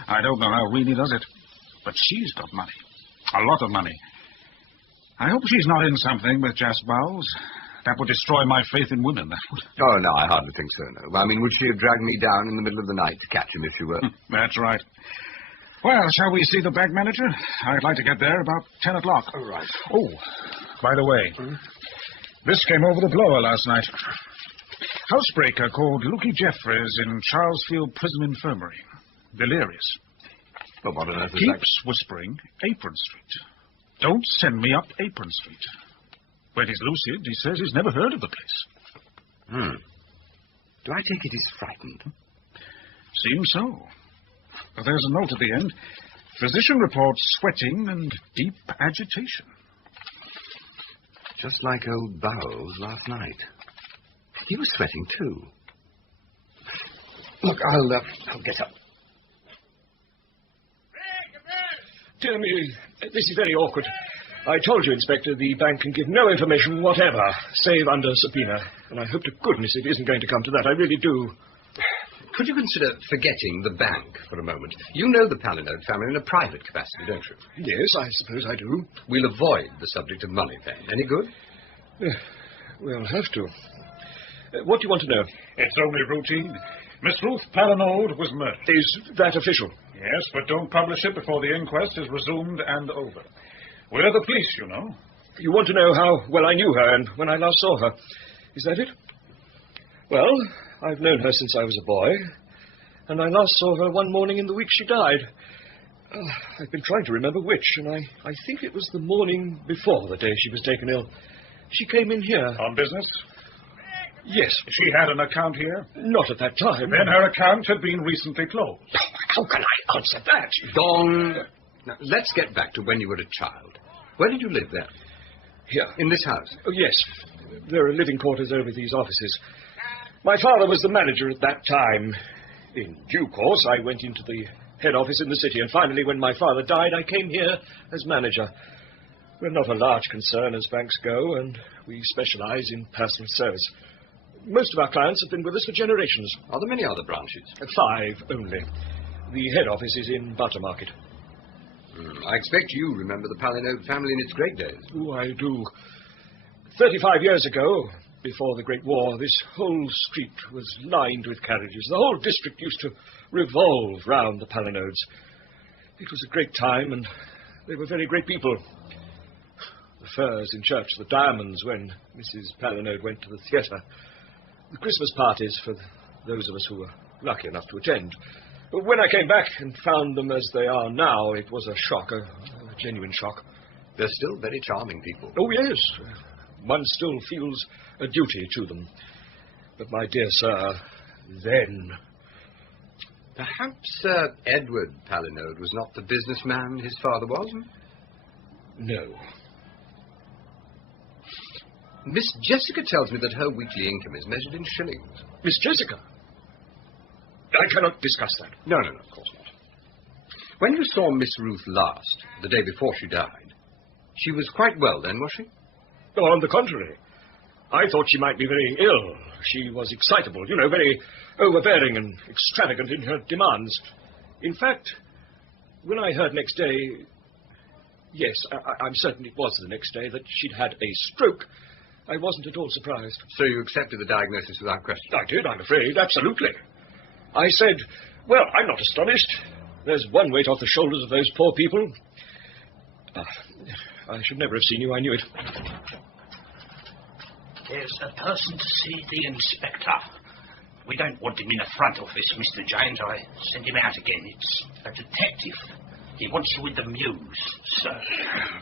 I don't know how Renee does it, but she's got money. A lot of money. I hope she's not in something with Jas Bowles. That would destroy my faith in women, that would. Oh, no, I hardly think so, no. I mean, would she have dragged me down in the middle of the night to catch him if she were? That's right. Well, shall we see the bank manager? I'd like to get there about 10 o'clock. Oh, right. Oh, by the way, this came over the blower last night. Housebreaker called Geoffrey is in Charlesfield Prison Infirmary. Delirious. Well, what on earth is that? Keeps whispering Apron Street. Don't send me up Apron Street. When he's lucid, he says he's never heard of the place. Do I take it he's frightened? Seems so. But there's a note at the end. Physician reports sweating and deep agitation. Just like old Bowels last night. He was sweating, too. Look, I'll get up. Dear me, this is very awkward. I told you, Inspector, the bank can give no information whatever, save under subpoena. And I hope to goodness it isn't going to come to that. I really do. Could you consider forgetting the bank for a moment? You know the Palinode family in a private capacity, don't you? Yes, I suppose I do. We'll avoid the subject of money, then. Any good? We'll have to. What do you want to know? It's only routine. Miss Ruth Palinode was murdered. Is that official? Yes, but don't publish it before the inquest is resumed and over. We're the police, you know. You want to know how well I knew her and when I last saw her. Is that it? Well, I've known her since I was a boy, and I last saw her one morning in the week she died. I've been trying to remember which, and I think it was the morning before the day she was taken ill. She came in here. On business? Yes. She had an account here? Not at that time. Then her account had been recently closed. How can I answer that? Gone. Now, let's get back to when you were a child. Where did you live then? Here. In this house? Oh, yes. There are living quarters over these offices. My father was the manager at that time. In due course, I went into the head office in the city, and finally, when my father died, I came here as manager. We're not a large concern as banks go, and we specialize in personal service. Most of our clients have been with us for generations. Are there many other branches? 5 only. The head office is in Buttermarket. I expect you remember the Palinode family in its great days. Oh, I do. 35 years ago, before the Great War, this whole street was lined with carriages. The whole district used to revolve round the Palinodes. It was a great time, and they were very great people. The furs in church, the diamonds when Mrs. Palinode went to the theatre, the Christmas parties for those of us who were lucky enough to attend. But when I came back and found them as they are now, it was a shock, a genuine shock. They're still very charming people. Oh, yes. One still feels a duty to them. But, my dear sir, then... Perhaps Edward Palinode was not the businessman his father was? No. Miss Jessica tells me that her weekly income is measured in shillings. Miss Jessica? I cannot discuss that. No, of course not. When you saw Miss Ruth last, the day before she died, she was quite well then, was she? Oh, on the contrary. I thought she might be very ill. She was excitable, very overbearing and extravagant in her demands. In fact, when I heard next day... Yes, I'm certain it was the next day that she'd had a stroke. I wasn't at all surprised. So you accepted the diagnosis without question? I did, I'm afraid, absolutely. I said, well, I'm not astonished. There's one weight off the shoulders of those poor people. I should never have seen you, I knew it. There's a person to see the inspector. We don't want him in the front office, Mr. James. I sent him out again. It's a detective. He wants you with the Muse, sir.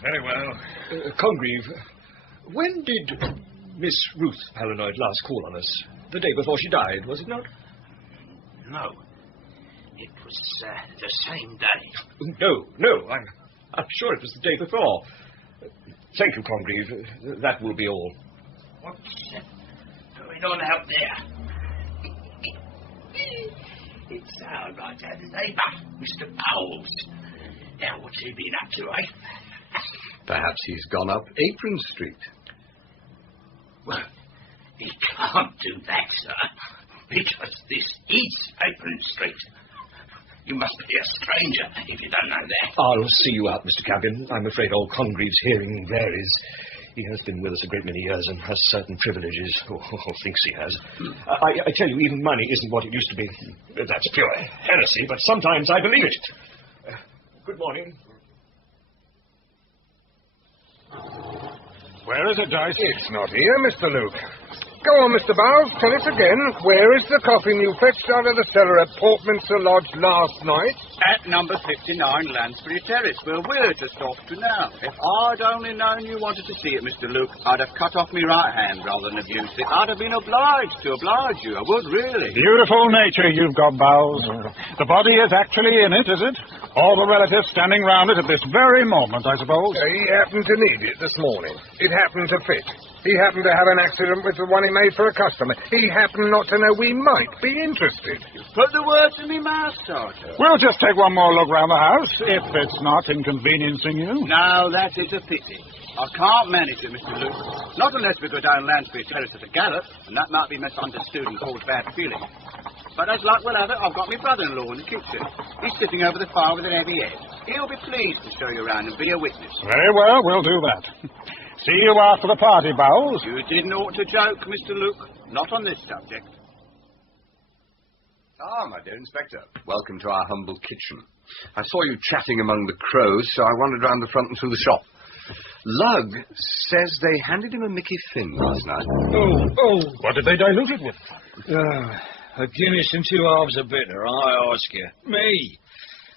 Very well. Congreve, when did Miss Ruth Palinode last call on us? The day before she died, was it not? No. It was the same day. No. I'm sure it was the day before. Thank you, Congreve. That will be all. What's going on out there? It's our right-hand neighbour, Mr. Bowles. Now, what's he been up to, eh? Perhaps he's gone up Apron Street. Well, he can't do that, sir, because this is Apron Street. You must be a stranger if you don't know that. I'll see you out, Mr. Campion. I'm afraid old Congreve's hearing varies. He has been with us a great many years and has certain privileges, or thinks he has. I tell you, even money isn't what it used to be. That's pure heresy, but sometimes I believe it. Good morning. Where is it, Dice? It's not here, Mr. Luke. Go on, Mr. Bowles, tell us again. Where is the coffin you fetched out of the cellar at Portminster Lodge last night? At number 59 Lansbury Terrace, where we're just off to now. If I'd only known you wanted to see it, Mr. Luke, I'd have cut off my right hand rather than abused it. I'd have been obliged to oblige you. I would, really. Beautiful nature you've got, Bowles. The body is actually in it, is it? All the relatives standing round it at this very moment, I suppose. He happened to need it this morning. It happened to fit. He happened to have an accident with the one he made for a customer. He happened not to know we might be interested. Put the words in my mouth, Sergeant. We'll just take one more look round the house, if it's not inconveniencing you. No, that is a pity. I can't manage it, Mr. Luke. Not unless we go down Lansbury Terrace at a gallop, and that might be misunderstood and cause bad feeling. But as luck will have it, I've got my brother-in-law in the kitchen. He's sitting over the fire with an heavy head. He'll be pleased to show you around and be a witness. Very well, we'll do that. See you after the party, Bowles. You didn't ought to joke, Mr. Luke. Not on this subject. Ah, my dear Inspector. Welcome to our humble kitchen. I saw you chatting among the crows, so I wandered round the front and through the shop. Lugg says they handed him a Mickey Finn last night. Oh. What did they dilute it with? A Guinness and 2 halves of bitter, I ask you. Me.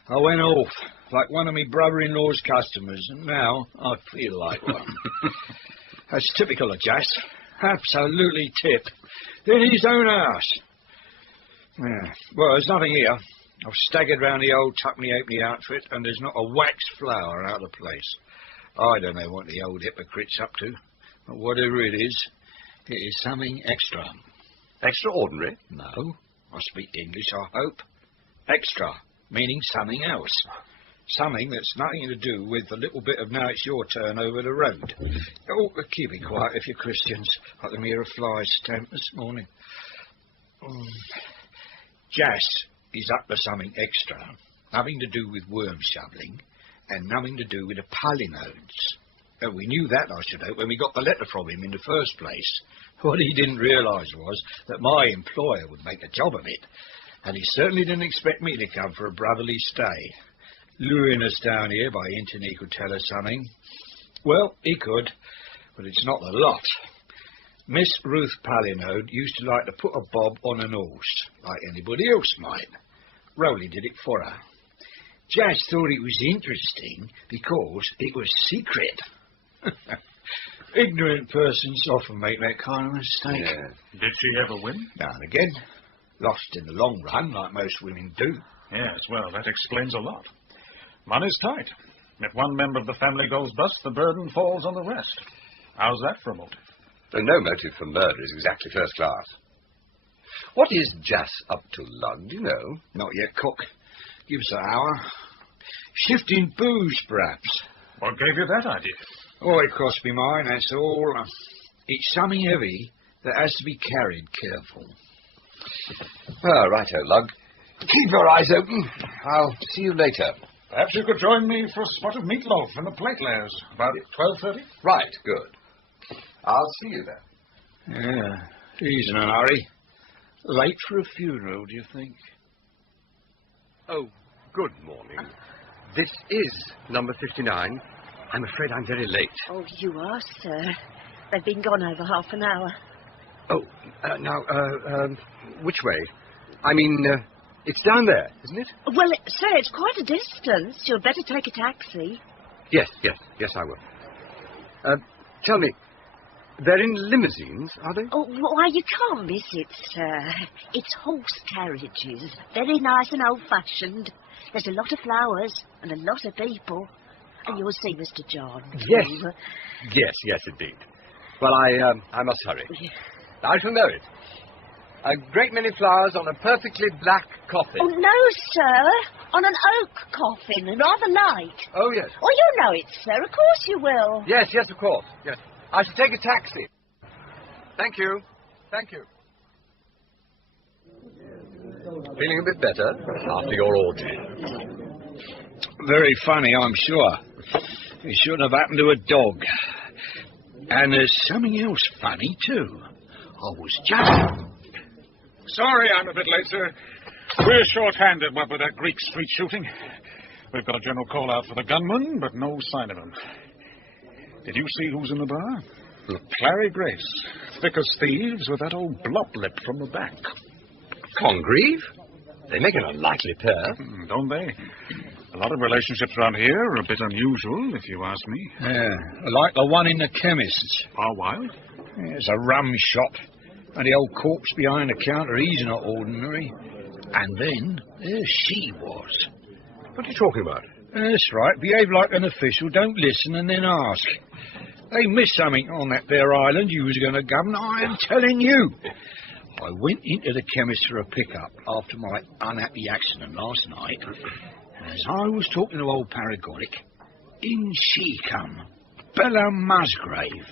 I went off, like one of me brother-in-law's customers, and now I feel like one. That's typical of Jas. Absolutely tip. In his own house. Yeah. Well, there's nothing here. I've staggered round the old tuck-me-halfpenny outfit, and there's not a wax flower out of place. I don't know what the old hypocrite's up to, but whatever it is something extra. Extraordinary? No. I speak English, I hope. Extra, meaning something else. Something that's nothing to do with the little bit of now it's your turn over the road. Oh, keep it quiet if you're Christians. I can hear a fly stamp this morning. Jas is up to something extra. Nothing to do with worm shoveling and nothing to do with the Palinodes. And we knew that, I should hope, when we got the letter from him in the first place. What he didn't realise was that my employer would make a job of it. And he certainly didn't expect me to come for a brotherly stay. Luring us down here by hinting he could tell us something. Well, he could, but it's not the lot. Miss Ruth Palinode used to like to put a bob on an horse, like anybody else might. Rowley did it for her. Jas thought it was interesting because it was secret. Ignorant persons often make that kind of mistake. Yeah. Did she ever win? Now and again. Lost in the long run, like most women do. Yes, well, that explains a lot. Money's tight. If one member of the family goes bust, the burden falls on the rest. How's that for a motive? And no motive for murder is exactly first class. What is Jas up to, Lugg, do you know? Not yet, Cook. Give us an hour. Shifting booze, perhaps. What gave you that idea? Oh, it cost me mine, that's all. It's something heavy that has to be carried careful. Righto, Lugg. Keep your eyes open. I'll see you later. Perhaps you could join me for a spot of meatloaf in the plate layers. About 12:30? Right, good. I'll see you then. Yeah, he's in a hurry. Late for a funeral, do you think? Oh, good morning. This is number 59. I'm afraid I'm very late. Oh, you are, sir. They've been gone over half an hour. Oh, now, which way? I mean, it's down there, isn't it? Well, sir, it's quite a distance. You'd better take a taxi. Yes, I will. Tell me, they're in limousines, are they? Oh, why, you can't miss it, sir. It's horse carriages. Very nice and old-fashioned. There's a lot of flowers and a lot of people. And you'll see Mr. John. Yes, indeed. Well, I must hurry. I shall know it. A great many flowers on a perfectly black coffin. Oh, no, sir. On an oak coffin, rather light. Oh, yes. Oh, you know it, sir. Of course you will. Yes, of course. Yes. I shall take a taxi. Thank you. Feeling a bit better after your orgy? Very funny, I'm sure. It shouldn't have happened to a dog. And there's something else funny, too. I was just... Sorry I'm a bit late, sir. We're short-handed, what with that Greek street shooting. We've got a general call-out for the gunman, but no sign of him. Did you see who's in the bar? Clary Grace. Thick as thieves with that old blop lip from the back. Congreve? They make an unlikely pair. Don't they? A lot of relationships around here are a bit unusual, if you ask me. Yeah, like the one in the chemist's. Are wild? Yeah, it's a rum shop. And the old corpse behind the counter, he's not ordinary. And then, there she was. What are you talking about? That's right. Behave like an official. Don't listen and then ask. They missed something on that there island you was going to govern. I am telling you. I went into the chemist for a pickup after my unhappy accident last night. And as I was talking to old Paragonic, in she come. Bella Musgrave.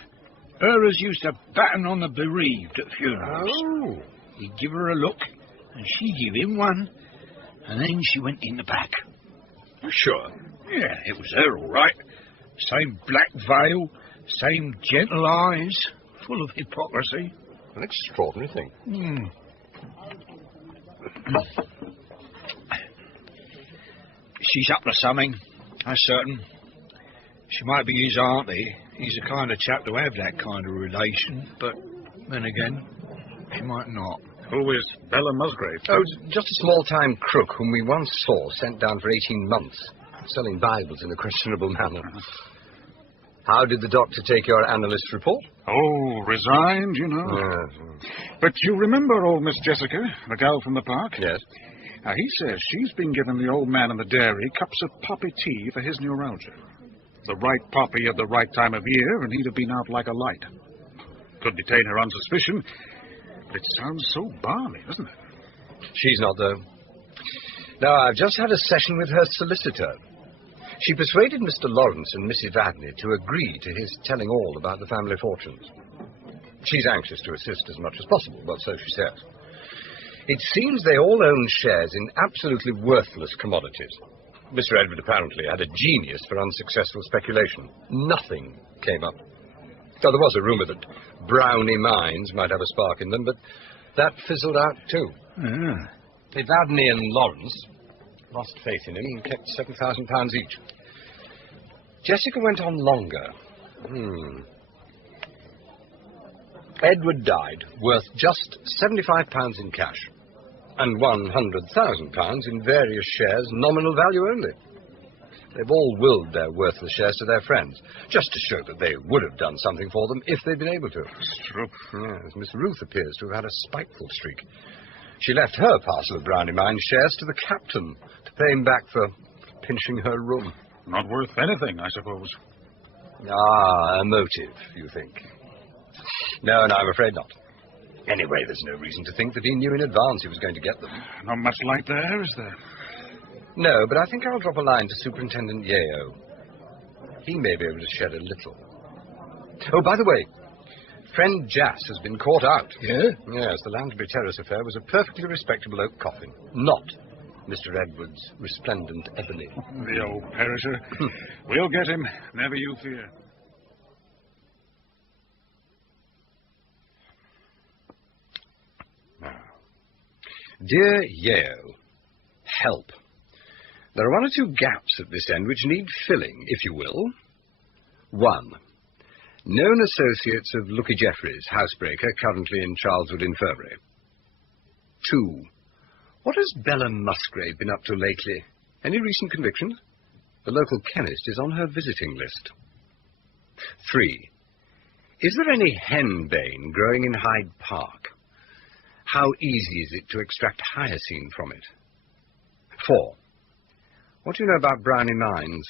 Her as used to batten on the bereaved at funerals. Oh. He give her a look, and she give him one. And then she went in the back. Sure. Yeah, it was her, all right. Same black veil, same gentle eyes, full of hypocrisy. An extraordinary thing. She's up to something, that's certain. She might be his auntie. He's the kind of chap to have that kind of relation, but then again, she might not. Who is Bella Musgrave? Oh, just a small-time crook whom we once saw sent down for 18 months, selling Bibles in a questionable manner. How did the doctor take your analyst report? Oh, resigned, you know. But you remember old Miss Jessica, the gal from the park? Yes. Now, he says she's been giving the old man in the dairy cups of poppy tea for his neuralgia. The right poppy at the right time of year, and he'd have been out like a light. Could detain her on suspicion, but it sounds so balmy, doesn't it? She's not, though. Now, I've just had a session with her solicitor. She persuaded Mr. Lawrence and Miss Evadne to agree to his telling all about the family fortunes. She's anxious to assist as much as possible, but so she says. It seems they all own shares in absolutely worthless commodities. Mr. Edward apparently had a genius for unsuccessful speculation. Nothing came up. Though there was a rumour that Brownie mines might have a spark in them, but that fizzled out too. Evadne and Lawrence lost faith in him and kept £7,000 each. Jessica went on longer. Edward died, worth just £75 in cash, and £100,000 in various shares, nominal value only. They've all willed their worthless shares to their friends, just to show that they would have done something for them if they'd been able to. It's true. Yes, Miss Ruth appears to have had a spiteful streak. She left her parcel of Brownie Mine shares to the captain to pay him back for pinching her room. Not worth anything, I suppose. Ah, a motive, you think? No, I'm afraid not. Anyway, there's no reason to think that he knew in advance he was going to get them. Not much light there, is there? No, but I think I'll drop a line to Superintendent Yeo. He may be able to shed a little. Oh, by the way, friend Jas has been caught out. Yeah? Yes, the Lansbury Terrace affair was a perfectly respectable oak coffin, not Mr. Edwards' resplendent ebony. The old perisher. We'll get him, never you fear. Dear Yeo, help. There are one or two gaps at this end which need filling, if you will. 1. Known associates of Geoffrey's housebreaker, currently in Charleswood Infirmary. 2. What has Bella Musgrave been up to lately? Any recent convictions? The local chemist is on her visiting list. 3. Is there any henbane growing in Hyde Park? How easy is it to extract hyoscine from it? 4. What do you know about Brownie Mines?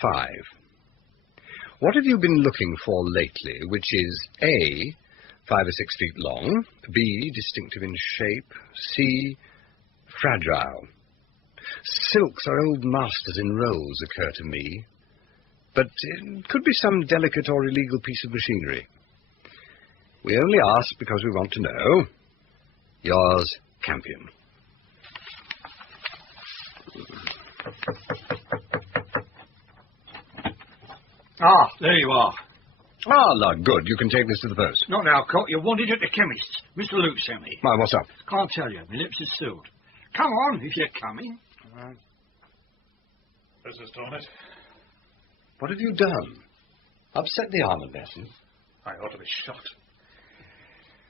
5. What have you been looking for lately, which is A, 5 or 6 feet long, B, distinctive in shape, C, fragile? Silks are old masters in rolls, occur to me, but it could be some delicate or illegal piece of machinery. We only ask because we want to know. Yours, Campion. Ah, there you are. Ah, Lugg, good. You can take this to the post. Not now, Cot. You're wanted at the chemist's. Mr. Luke sent me. Why, what's up? Can't tell you. My lips are sealed. Come on, if you're coming. Mrs. Tornet. What have you done? Upset the armour lesson? I ought to be shot.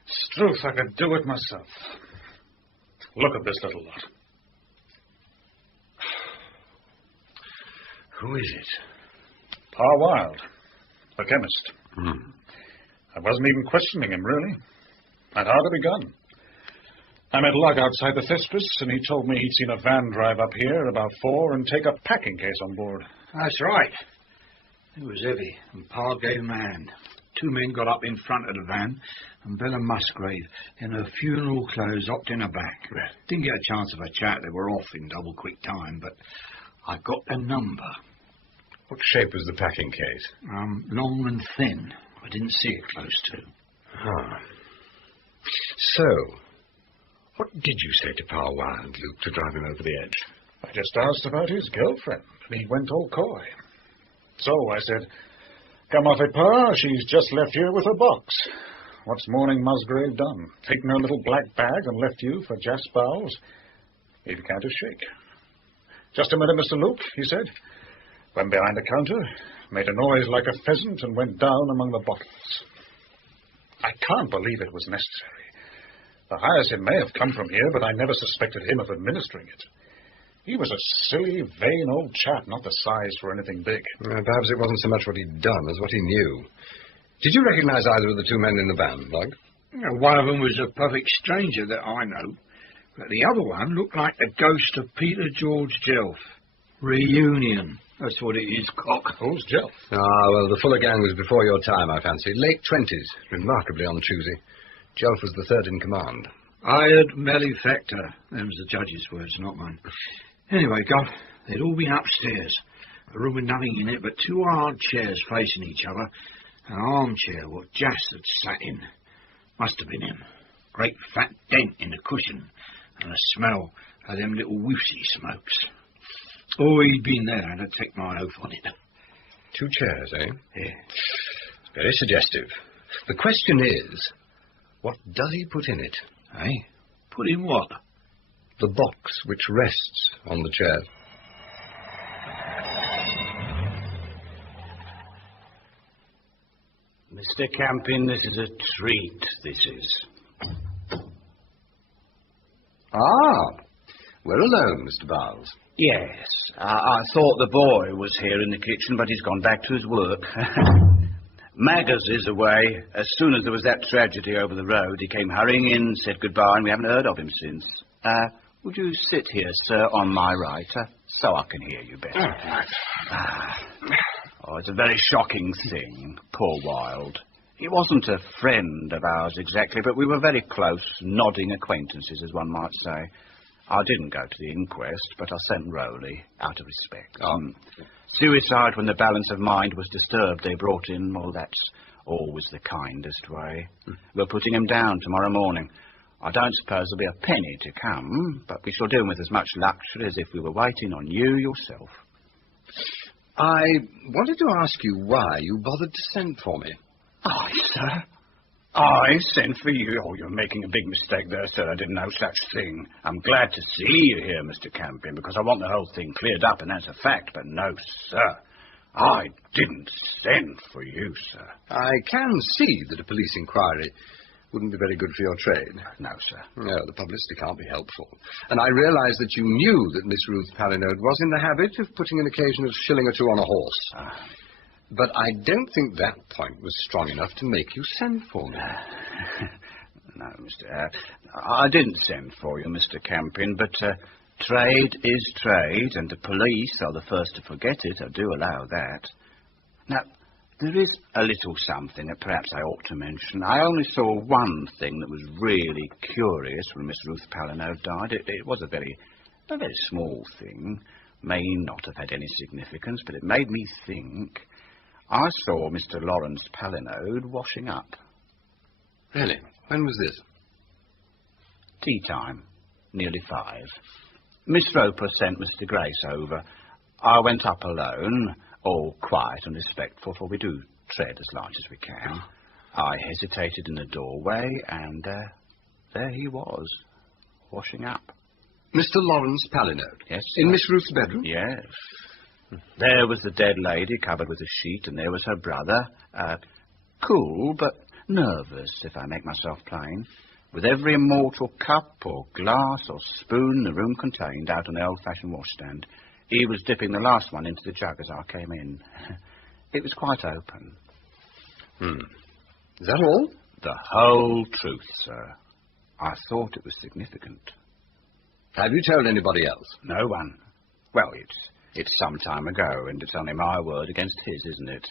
Struth, I could do it myself. Look at this little lot. Who is it? Pa Wilde, the chemist. I wasn't even questioning him, really. I'd hardly begun. I met Lugg outside the Thespis, and he told me he'd seen a van drive up here at about 4 and take a packing case on board. That's right. It was heavy, and Pa gave him a hand. 2 men got up in front of the van, and Bella Musgrave, in her funeral clothes, hopped in her back. Didn't get a chance of a chat. They were off in double-quick time, but I got the number. What shape was the packing case? Long and thin. I didn't see it close to. Ah. So, what did you say to Pa Wilde, Luke, to drive him over the edge? I just asked about his girlfriend, and he went all coy. So I said, "Come off it, Pa. She's just left here with her box. What's Morning Musgrave done? Taken her little black bag and left you for Jas Bowles?" He began to shake. "Just a minute, Mr. Luke," he said. Went behind the counter, made a noise like a pheasant, and went down among the bottles. I can't believe it was necessary. The hyoscine may have come from here, but I never suspected him of administering it. He was a silly, vain old chap, not the size for anything big. Perhaps it wasn't so much what he'd done as what he knew. Did you recognize either of the 2 men in the van, Lugg? One of them was a perfect stranger that I know, but the other one looked like the ghost of Peter George Jennlfer. Reunion. That's what it is, Cock. Who's Jennlfer? Ah, well, the Fuller gang was before your time, I fancy. Late 20s. Remarkably unchoosy. Jennlfer was the 3rd in command. Hired malefactor. Them's the judge's words, not mine. Anyway, God, they'd all been upstairs. A room with nothing in it but 2 hard chairs facing each other. An armchair what Jas had sat in. Must have been him. Great fat dent in the cushion. And a smell of them little whiffsy smokes. Oh, he'd been there, and I'd take my oath on it. 2 chairs, eh? Yeah. Very suggestive. The question is, what does he put in it? Eh? Put in what? The box which rests on the chair. Mr. Campion, this is a treat, this is. Ah, we're alone, Mr. Bowles. Yes, I thought the boy was here in the kitchen, but he's gone back to his work. Maggers is away. As soon as there was that tragedy over the road, he came hurrying in, said goodbye, and we haven't heard of him since. Would you sit here, sir, on my right, so I can hear you better? Oh, it's a very shocking thing, poor Wilde. He wasn't a friend of ours exactly, but we were very close, nodding acquaintances, as one might say. I didn't go to the inquest, but I sent Rowley, out of respect. Suicide when the balance of mind was disturbed, they brought in. Well, that's always the kindest way. We're putting him down tomorrow morning. I don't suppose there'll be a penny to come, but we shall do him with as much luxury as if we were waiting on you yourself. I wanted to ask you why you bothered to send for me. I, sir? I sent for you? Oh, you're making a big mistake there, sir. I didn't know such thing. I'm glad to see you here, Mr. Campion, because I want the whole thing cleared up, and that's a fact. But no, sir. I didn't send for you, sir. I can see that a police inquiry wouldn't be very good for your trade. No, sir. No, the publicity can't be helpful. And I realise that you knew that Miss Ruth Palinode was in the habit of putting an occasional shilling or two on a horse. But I don't think that point was strong enough to make you send for me. No, Mr. I didn't send for you, Mr. Campion, but trade is trade, and the police are the first to forget it. I do allow that. Now, there is a little something that perhaps I ought to mention. I only saw one thing that was really curious when Miss Ruth Palinode died. It was a very small thing. May not have had any significance, but it made me think. I saw Mr. Lawrence Palinode washing up. Really? When was this? Tea time. Nearly 5. Miss Roper sent Mr. Grace over. I went up alone, all quiet and respectful, for we do tread as light as we can. I hesitated in the doorway, and there he was, washing up. Mr. Lawrence Palinode? Yes, sir. In Miss Ruth's bedroom? Yes. There was the dead lady covered with a sheet, and there was her brother, cool but nervous, if I make myself plain, with every immortal cup or glass or spoon the room contained out on the old-fashioned washstand. He was dipping the last one into the jug as I came in. It was quite open. Is that all? The whole truth, sir. I thought it was significant. Have you told anybody else? No one. Well, it's some time ago, and it's only my word against his, isn't it?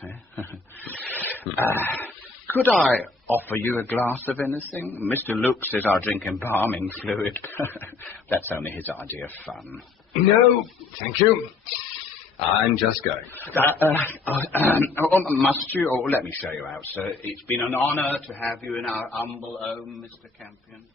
Could I offer you a glass of anything? Mr. Luke says I drink embalming fluid. That's only his idea of fun. No, thank you. I'm just going. Must you? Oh, let me show you out, sir. It's been an honour to have you in our humble home, Mr. Campion.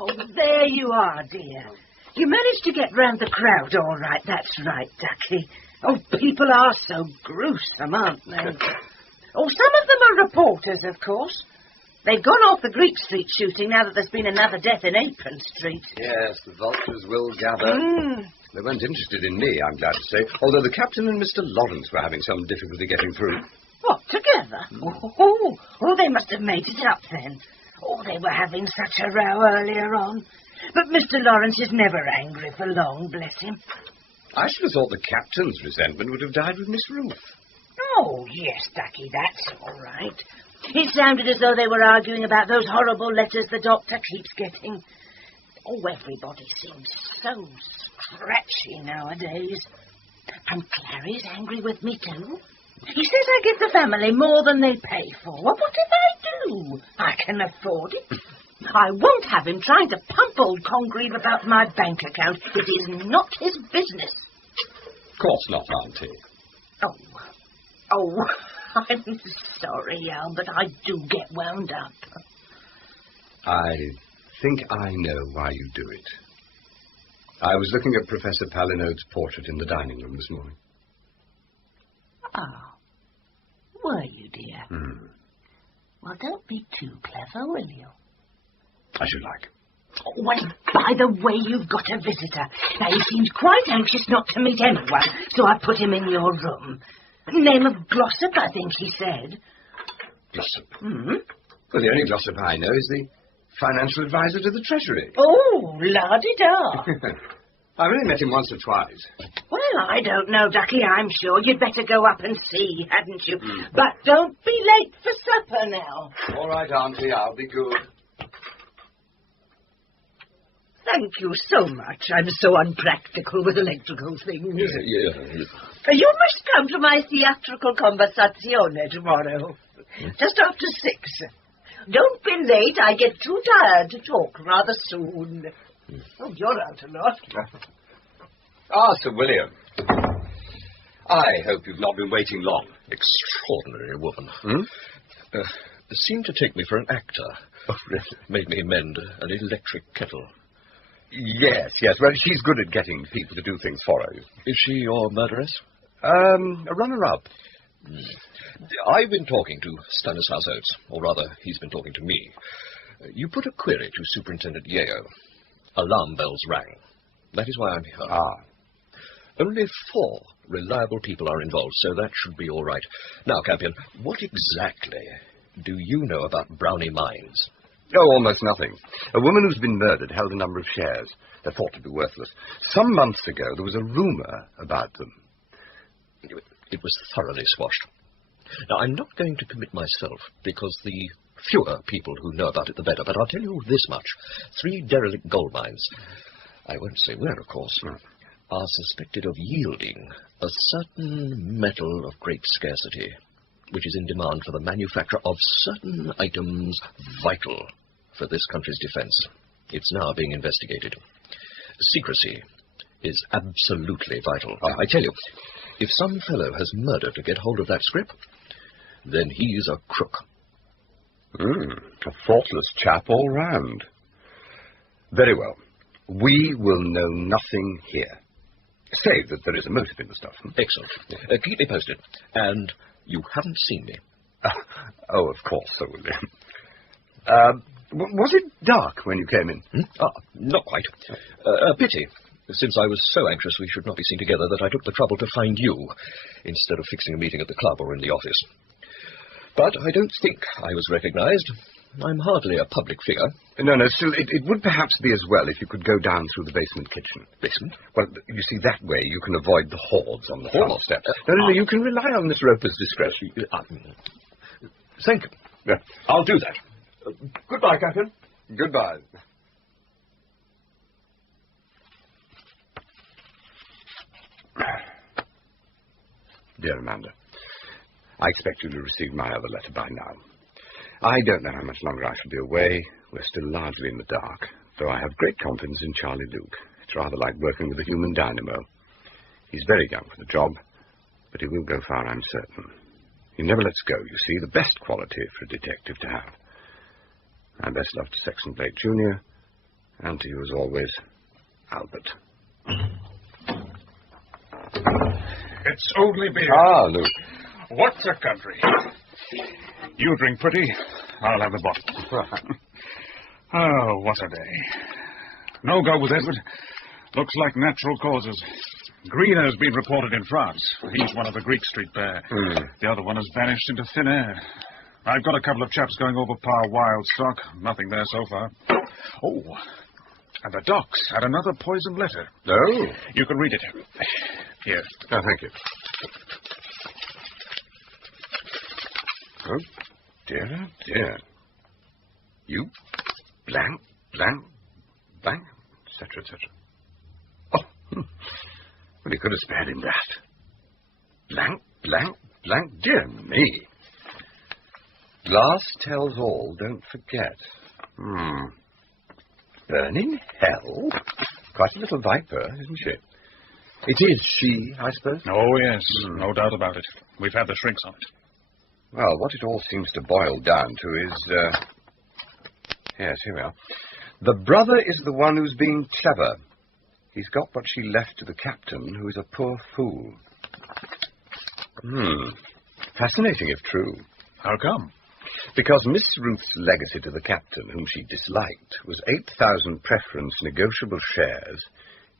Oh, there you are, dear. You managed to get round the crowd all right. That's right, Ducky. Oh, people are so gruesome, aren't they? Oh, some of them are reporters, of course. They've gone off the Greek Street shooting now that there's been another death in Apron Street. Yes, the vultures will gather. They weren't interested in me, I'm glad to say, although the captain and Mr. Lawrence were having some difficulty getting through. What, together? Oh, they must have made it up then. Oh, they were having such a row earlier on. But Mr. Lawrence is never angry for long, bless him. I should have thought the captain's resentment would have died with Miss Ruth. Oh, yes, Ducky, that's all right. It sounded as though they were arguing about those horrible letters the doctor keeps getting. Oh, everybody seems so scratchy nowadays. And Clary's angry with me, too. He says I give the family more than they pay for. Well, what if I do? I can afford it. I won't have him trying to pump old Congreve about my bank account. It is not his business. Of course not, Auntie. Oh, I'm sorry, Albert. I do get wound up. I think I know why you do it. I was looking at Professor Palinode's portrait in the dining room this morning. Oh, were you, dear? Well, don't be too clever, will you? I should like. Oh, well, by the way, you've got a visitor. Now, he seems quite anxious not to meet anyone, so I put him in your room. Name of Glossop, I think he said. Glossop? Well, the only Glossop I know is the financial advisor to the Treasury. Oh, la-di-da. I've only met him once or twice. Well, I don't know, Ducky, I'm sure. You'd better go up and see, hadn't you? But don't be late for supper now. All right, Auntie, I'll be good. Thank you so much. I'm so unpractical with electrical things. Yeah. You must come to my theatrical conversazione tomorrow, just after 6. Don't be late. I get too tired to talk rather soon. Oh, you're out a lot. Ah, Sir William. I hope you've not been waiting long. Extraordinary woman. Seemed to take me for an actor. Oh, really? Made me mend an electric kettle. Yes. Well, she's good at getting people to do things for her. Is she your murderess? A runner-up. I've been talking to Stanislaus Oates, or rather, he's been talking to me. You put a query to Superintendent Yeo. Alarm bells rang. That is why I'm here. Ah. Only 4 reliable people are involved, so that should be all right. Now, Campion, what exactly do you know about Brownie Mines? Oh, almost nothing. A woman who's been murdered held a number of shares. They're thought to be worthless. Some months ago, there was a rumour about them. It was thoroughly squashed. Now, I'm not going to commit myself, because the fewer people who know about it, the better. But I'll tell you this much. 3 derelict gold mines, I won't say where, of course, are suspected of yielding a certain metal of great scarcity, which is in demand for the manufacture of certain items vital for this country's defence. It's now being investigated. Secrecy is absolutely vital. I tell you, if some fellow has murdered to get hold of that scrip, then he's a crook. A thoughtless chap all round. Very well. We will know nothing here, save that there is a motive in the stuff. Excellent. Keep me posted. And you haven't seen me. Oh, of course, Sir William. Was it dark when you came in? Not quite. A pity, since I was so anxious we should not be seen together that I took the trouble to find you, instead of fixing a meeting at the club or in the office. But I don't think I was recognized. I'm hardly a public figure. No, still, it would perhaps be as well if you could go down through the basement kitchen. Basement? Well, you see, that way you can avoid the hordes on the front steps. No, you can rely on Miss Roper's discretion. Thank you. Yeah. I'll do that. Goodbye, Captain. Goodbye. Dear Amanda, I expect you to receive my other letter by now. I don't know how much longer I shall be away. We're still largely in the dark, though I have great confidence in Charlie Luke. It's rather like working with a human dynamo. He's very young for the job, but he will go far, I'm certain. He never lets go, you see, the best quality for a detective to have. My best love to Sexton Blake Jr., and to you as always, Albert. It's only beer. Ah, Luke. What's a country? You drink pretty, I'll have the bottle. Oh, what a day. No go with Edward. Looks like natural causes. Greener's been reported in France. He's one of the Greek Street pair. The other one has vanished into thin air. I've got a couple of chaps going over par wild stock. Nothing there so far. Oh, and the docks had another poisoned letter. Oh? You can read it. Here. Oh, thank you. Oh, dear. You, blank, etc., etc. Oh, well, you could have spared him that. Blank, dear me. Glass tells all, don't forget. Burning hell? Quite a little viper, isn't she? It is she, I suppose? Oh, yes, no doubt about it. We've had the shrinks on it. Well, what it all seems to boil down to is, yes, here we are. The brother is the one who's being clever. He's got what she left to the captain, who is a poor fool. Fascinating if true. How come? Because Miss Ruth's legacy to the captain, whom she disliked, was 8,000 preference negotiable shares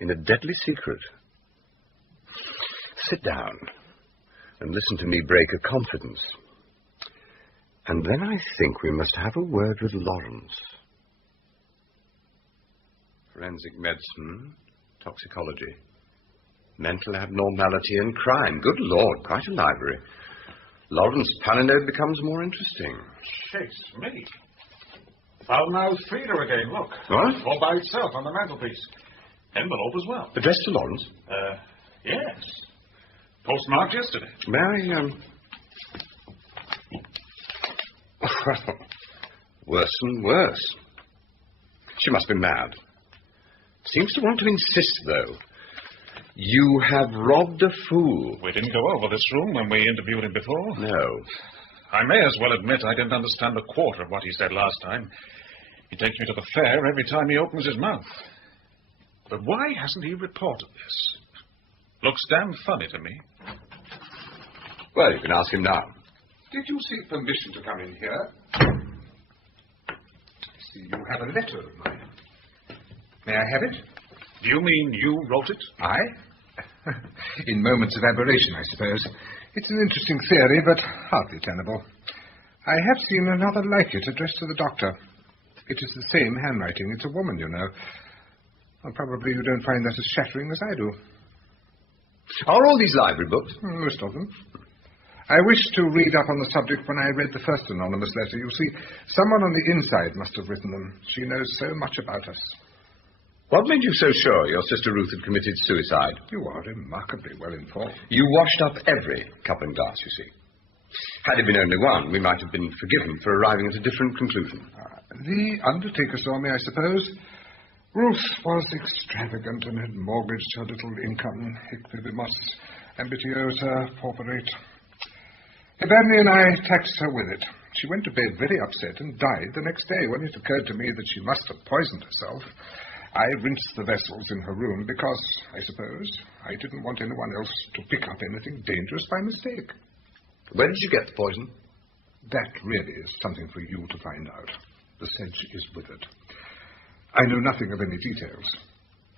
in a deadly secret. Sit down and listen to me break a confidence. And then I think we must have a word with Lawrence. Forensic medicine, toxicology, mental abnormality and crime. Good Lord, quite a library. Lawrence Palinode becomes more interesting. Chase me. Palinode feeder again, look. What? All by itself on the mantelpiece. Envelope as well. Addressed to Lawrence? Yes. Postmarked yesterday. Very, worse and worse. She must be mad. Seems to want to insist, though. You have robbed a fool. We didn't go over this room when we interviewed him before. No. I may as well admit I didn't understand a quarter of what he said last time. He takes me to the fair every time he opens his mouth. But why hasn't he reported this? Looks damn funny to me. Well, you can ask him now. Did you seek permission to come in here? See, you have a letter of mine. May I have it? Do you mean you wrote it? I? In moments of aberration, I suppose. It's an interesting theory, but hardly tenable. I have seen another like it addressed to the doctor. It is the same handwriting. It's a woman, you know. Well, probably you don't find that as shattering as I do. Are all these library books? Most of them. I wished to read up on the subject when I read the first anonymous letter. You see, someone on the inside must have written them. She knows so much about us. What made you so sure your sister Ruth had committed suicide? You are remarkably well informed. You washed up every cup and glass, you see. Had it been only one, we might have been forgiven for arriving at a different conclusion. The Undertaker saw me, I suppose. Ruth was extravagant and had mortgaged her little income, ambitiosa pauperate. Evadne and I taxed her with it. She went to bed very upset and died the next day. When it occurred to me that she must have poisoned herself, I rinsed the vessels in her room because, I suppose, I didn't want anyone else to pick up anything dangerous by mistake. Where did you get the poison? That really is something for you to find out. The sedge is withered. I know nothing of any details.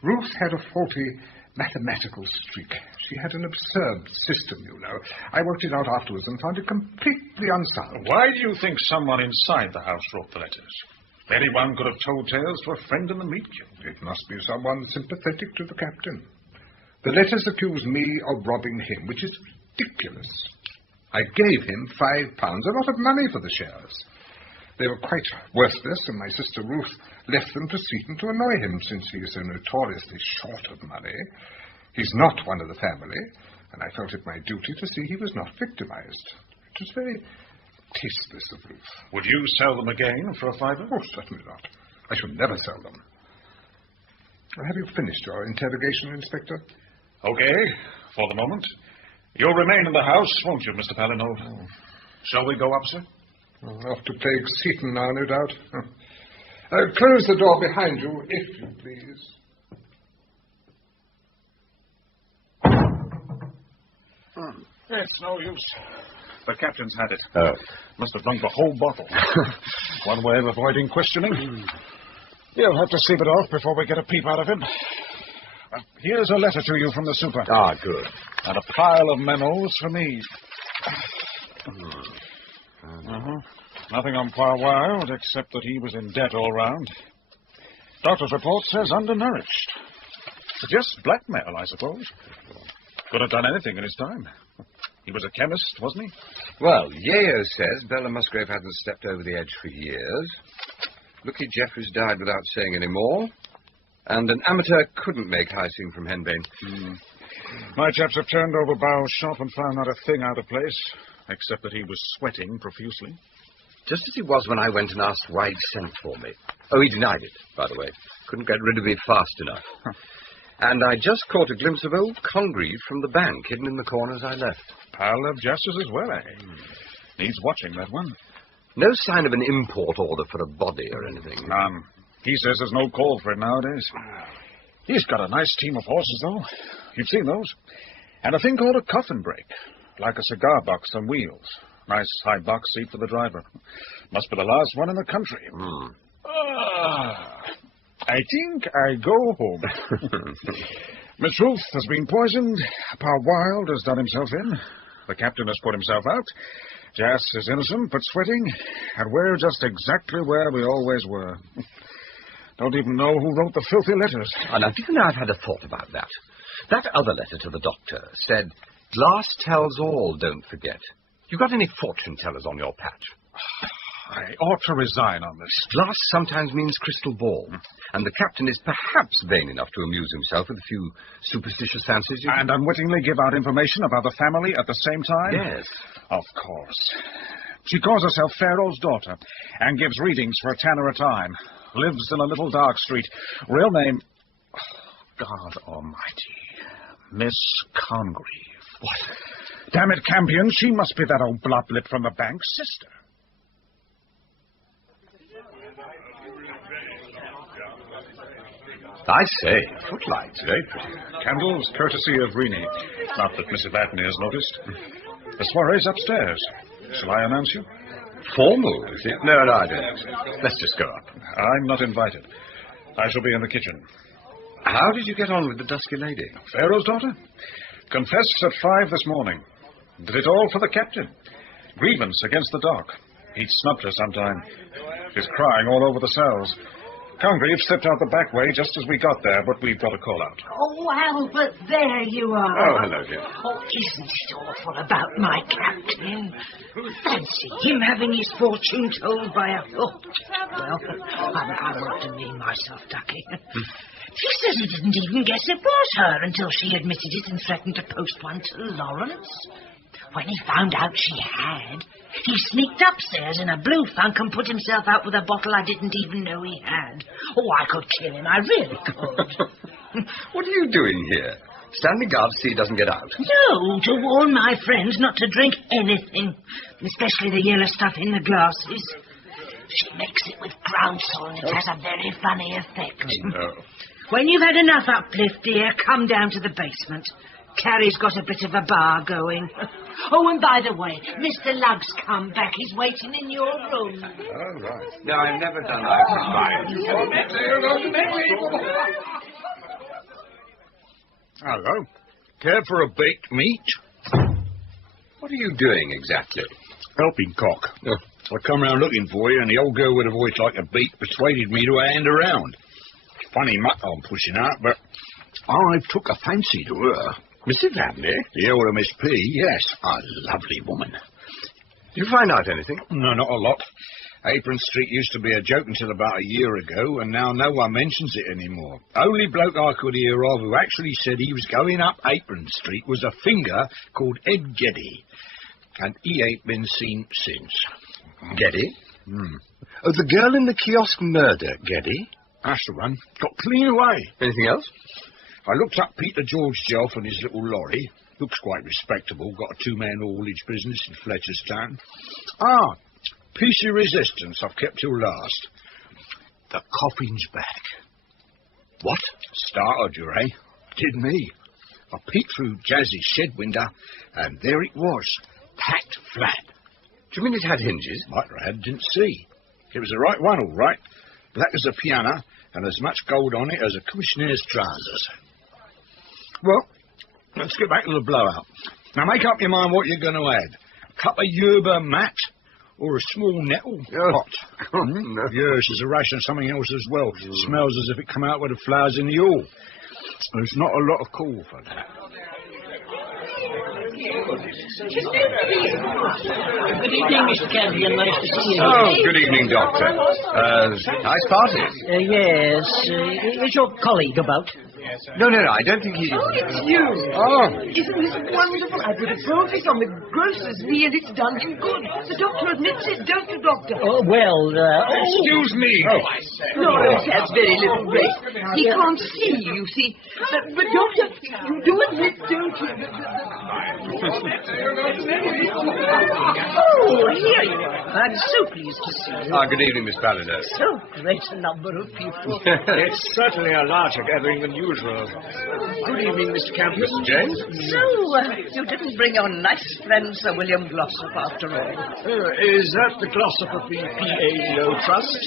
Ruth had a faulty mathematical streak. She had an absurd system, you know. I worked it out afterwards and found it completely unsound. Why do you think someone inside the house wrote the letters? Anyone could have told tales to a friend in the meat queue. It must be someone sympathetic to the captain. The letters accuse me of robbing him, which is ridiculous. I gave him £5, a lot of money for the shares. They were quite worthless, and my sister Ruth left them to Seton to annoy him, since he is so notoriously short of money. He's not one of the family, and I felt it my duty to see he was not victimized. It was very tasteless of Ruth. Would you sell them again for a £5? Oh, certainly not. I should never sell them. Have you finished your interrogation, Inspector? Okay, for the moment. You'll remain in the house, won't you, Mr. Palinode? Oh. Shall we go up, sir? Off to plague Seton now, no doubt. Close the door behind you, if you please. It's no use. The captain's had it. Oh. Must have drunk the whole bottle. One way of avoiding questioning. You'll have to sleep it off before we get a peep out of him. Here's a letter to you from the super. Ah, good. And a pile of memos for me. Nothing on Wild, except that he was in debt all round. Doctor's report says undernourished. Just blackmail, I suppose. Could have done anything in his time. He was a chemist, wasn't he? Well, Yeo says Bella Musgrave hadn't stepped over the edge for years. Lucky Geoffrey's died without saying any more. And an amateur couldn't make Hyacinth from Henbane. My chaps have turned over Bowels' shop and found not a thing out of place, except that he was sweating profusely. Just as he was when I went and asked why he'd sent for me. Oh, he denied it, by the way. Couldn't get rid of me fast enough. And I just caught a glimpse of old Congreve from the bank, hidden in the corner as I left. Pal of justice as well, eh? Needs watching, that one. No sign of an import order for a body or anything. None. He says there's no call for it nowadays. He's got a nice team of horses, though. You've seen those. And a thing called a coffin brake, like a cigar box on wheels. Nice high box seat for the driver. Must be the last one in the country. I think I go home. Miss Ruth has been poisoned. Pa Wild has done himself in. The captain has put himself out. Jas is innocent but sweating. And we're just exactly where we always were. Don't even know who wrote the filthy letters. Now, do you know, I've had a thought about that. That other letter to the doctor said, "Glass tells all, don't forget." You got any fortune tellers on your patch? I ought to resign on this. Glass sometimes means crystal ball, and the captain is perhaps vain enough to amuse himself with a few superstitious fancies. And unwittingly give out information about the family at the same time? Yes. Of course. She calls herself Pharaoh's daughter and gives readings for a tenner a time. Lives in a little dark street. Real name... God almighty. Miss Congreve. What? Damn it, Campion, she must be that old blob-lip from the bank's sister. I say, footlights, very pretty. Candles, courtesy of Renee. Not that Miss Evadne has noticed. The soiree's upstairs. Shall I announce you? Formal, is it? No, I don't. Let's just go up. I'm not invited. I shall be in the kitchen. How did you get on with the dusky lady? Pharaoh's daughter? Confessed at 5 this morning. Did it all for the captain. Grievance against the dock. He'd snubbed her sometime. She's crying all over the cells. Congreve slipped out the back way just as we got there, but we've got a call out. Oh, Albert, there you are. Oh, hello, dear. Oh, isn't it awful about my captain? Fancy him having his fortune told by a... Oh, well, I won't demean myself, Ducky. She says he didn't even guess it was her until she admitted it and threatened to post one to Lawrence. When he found out she had, he sneaked upstairs in a blue funk and put himself out with a bottle I didn't even know he had. Oh, I could kill him, I really could. What are you doing here? Standing guard to see he doesn't get out? No, to warn my friends not to drink anything, especially the yellow stuff in the glasses. She makes it with groundsel and it has a very funny effect. No. When you've had enough uplift, dear, come down to the basement. Carrie's got a bit of a bar going. Oh, and by the way, Mr. Lugg's come back. He's waiting in your room. Oh, right. No, I've never done that. Hello. Care for a baked meat? What are you doing exactly? Helping cock. I come round looking for you, and the old girl with a voice like a beak persuaded me to hand around. Funny mutt I'm pushing out, but I've took a fancy to her. Miss Evadne? The elder Miss P, yes. A lovely woman. Did you find out anything? No, not a lot. Apron Street used to be a joke until about a year ago, and now no one mentions it anymore. Only bloke I could hear of who actually said he was going up Apron Street was a finger called Ed Geddy, and he ain't been seen since. Geddy? Oh, the girl in the kiosk murder, Geddy? That's the one. Got clean away. Anything else? I looked up Peter George Jelf and his little lorry. Looks quite respectable. Got a two-man haulage business in Fletcherstown. Ah, Piercey Resistance I've kept till last. The coffin's back. What? Started you, eh? Did me. I peeked through Jazzy's shed window, and there it was, packed flat. Do you mean it had hinges? Might have had, didn't see. It was the right one, all right. Black as a piano, and as much gold on it as a commissionaire's trousers. Well, let's get back to the blowout. Now make up your mind what you're going to add. A cup of yerba mat or a small nettle pot. No. Yes, there's a ration of something else as well. Smells as if it come out with the flowers in the hall. There's not a lot of call for that. Good evening, Mr. Campion. Nice to see you. Oh, good evening, Doctor. Nice party. Yes. Is your colleague about? No, I don't think he... Oh, it's you. Oh. Isn't this wonderful? I put a profit on the grocer's fee and it's done him good. The doctor admits it, don't you, Doctor? Oh, well, Excuse me. No, that's very little grace. He can't see, you see. But Doctor, you do admit, don't you? Oh, here you are. I'm so pleased to see you. Good evening, Miss Palinode. So great a number of people. It's certainly a larger gathering than usual. Good evening, Mr. Campion. Mr. James? So, you didn't bring your nice friend Sir William Glossop after all. Is that the Glossop of the P.A.O. Trust?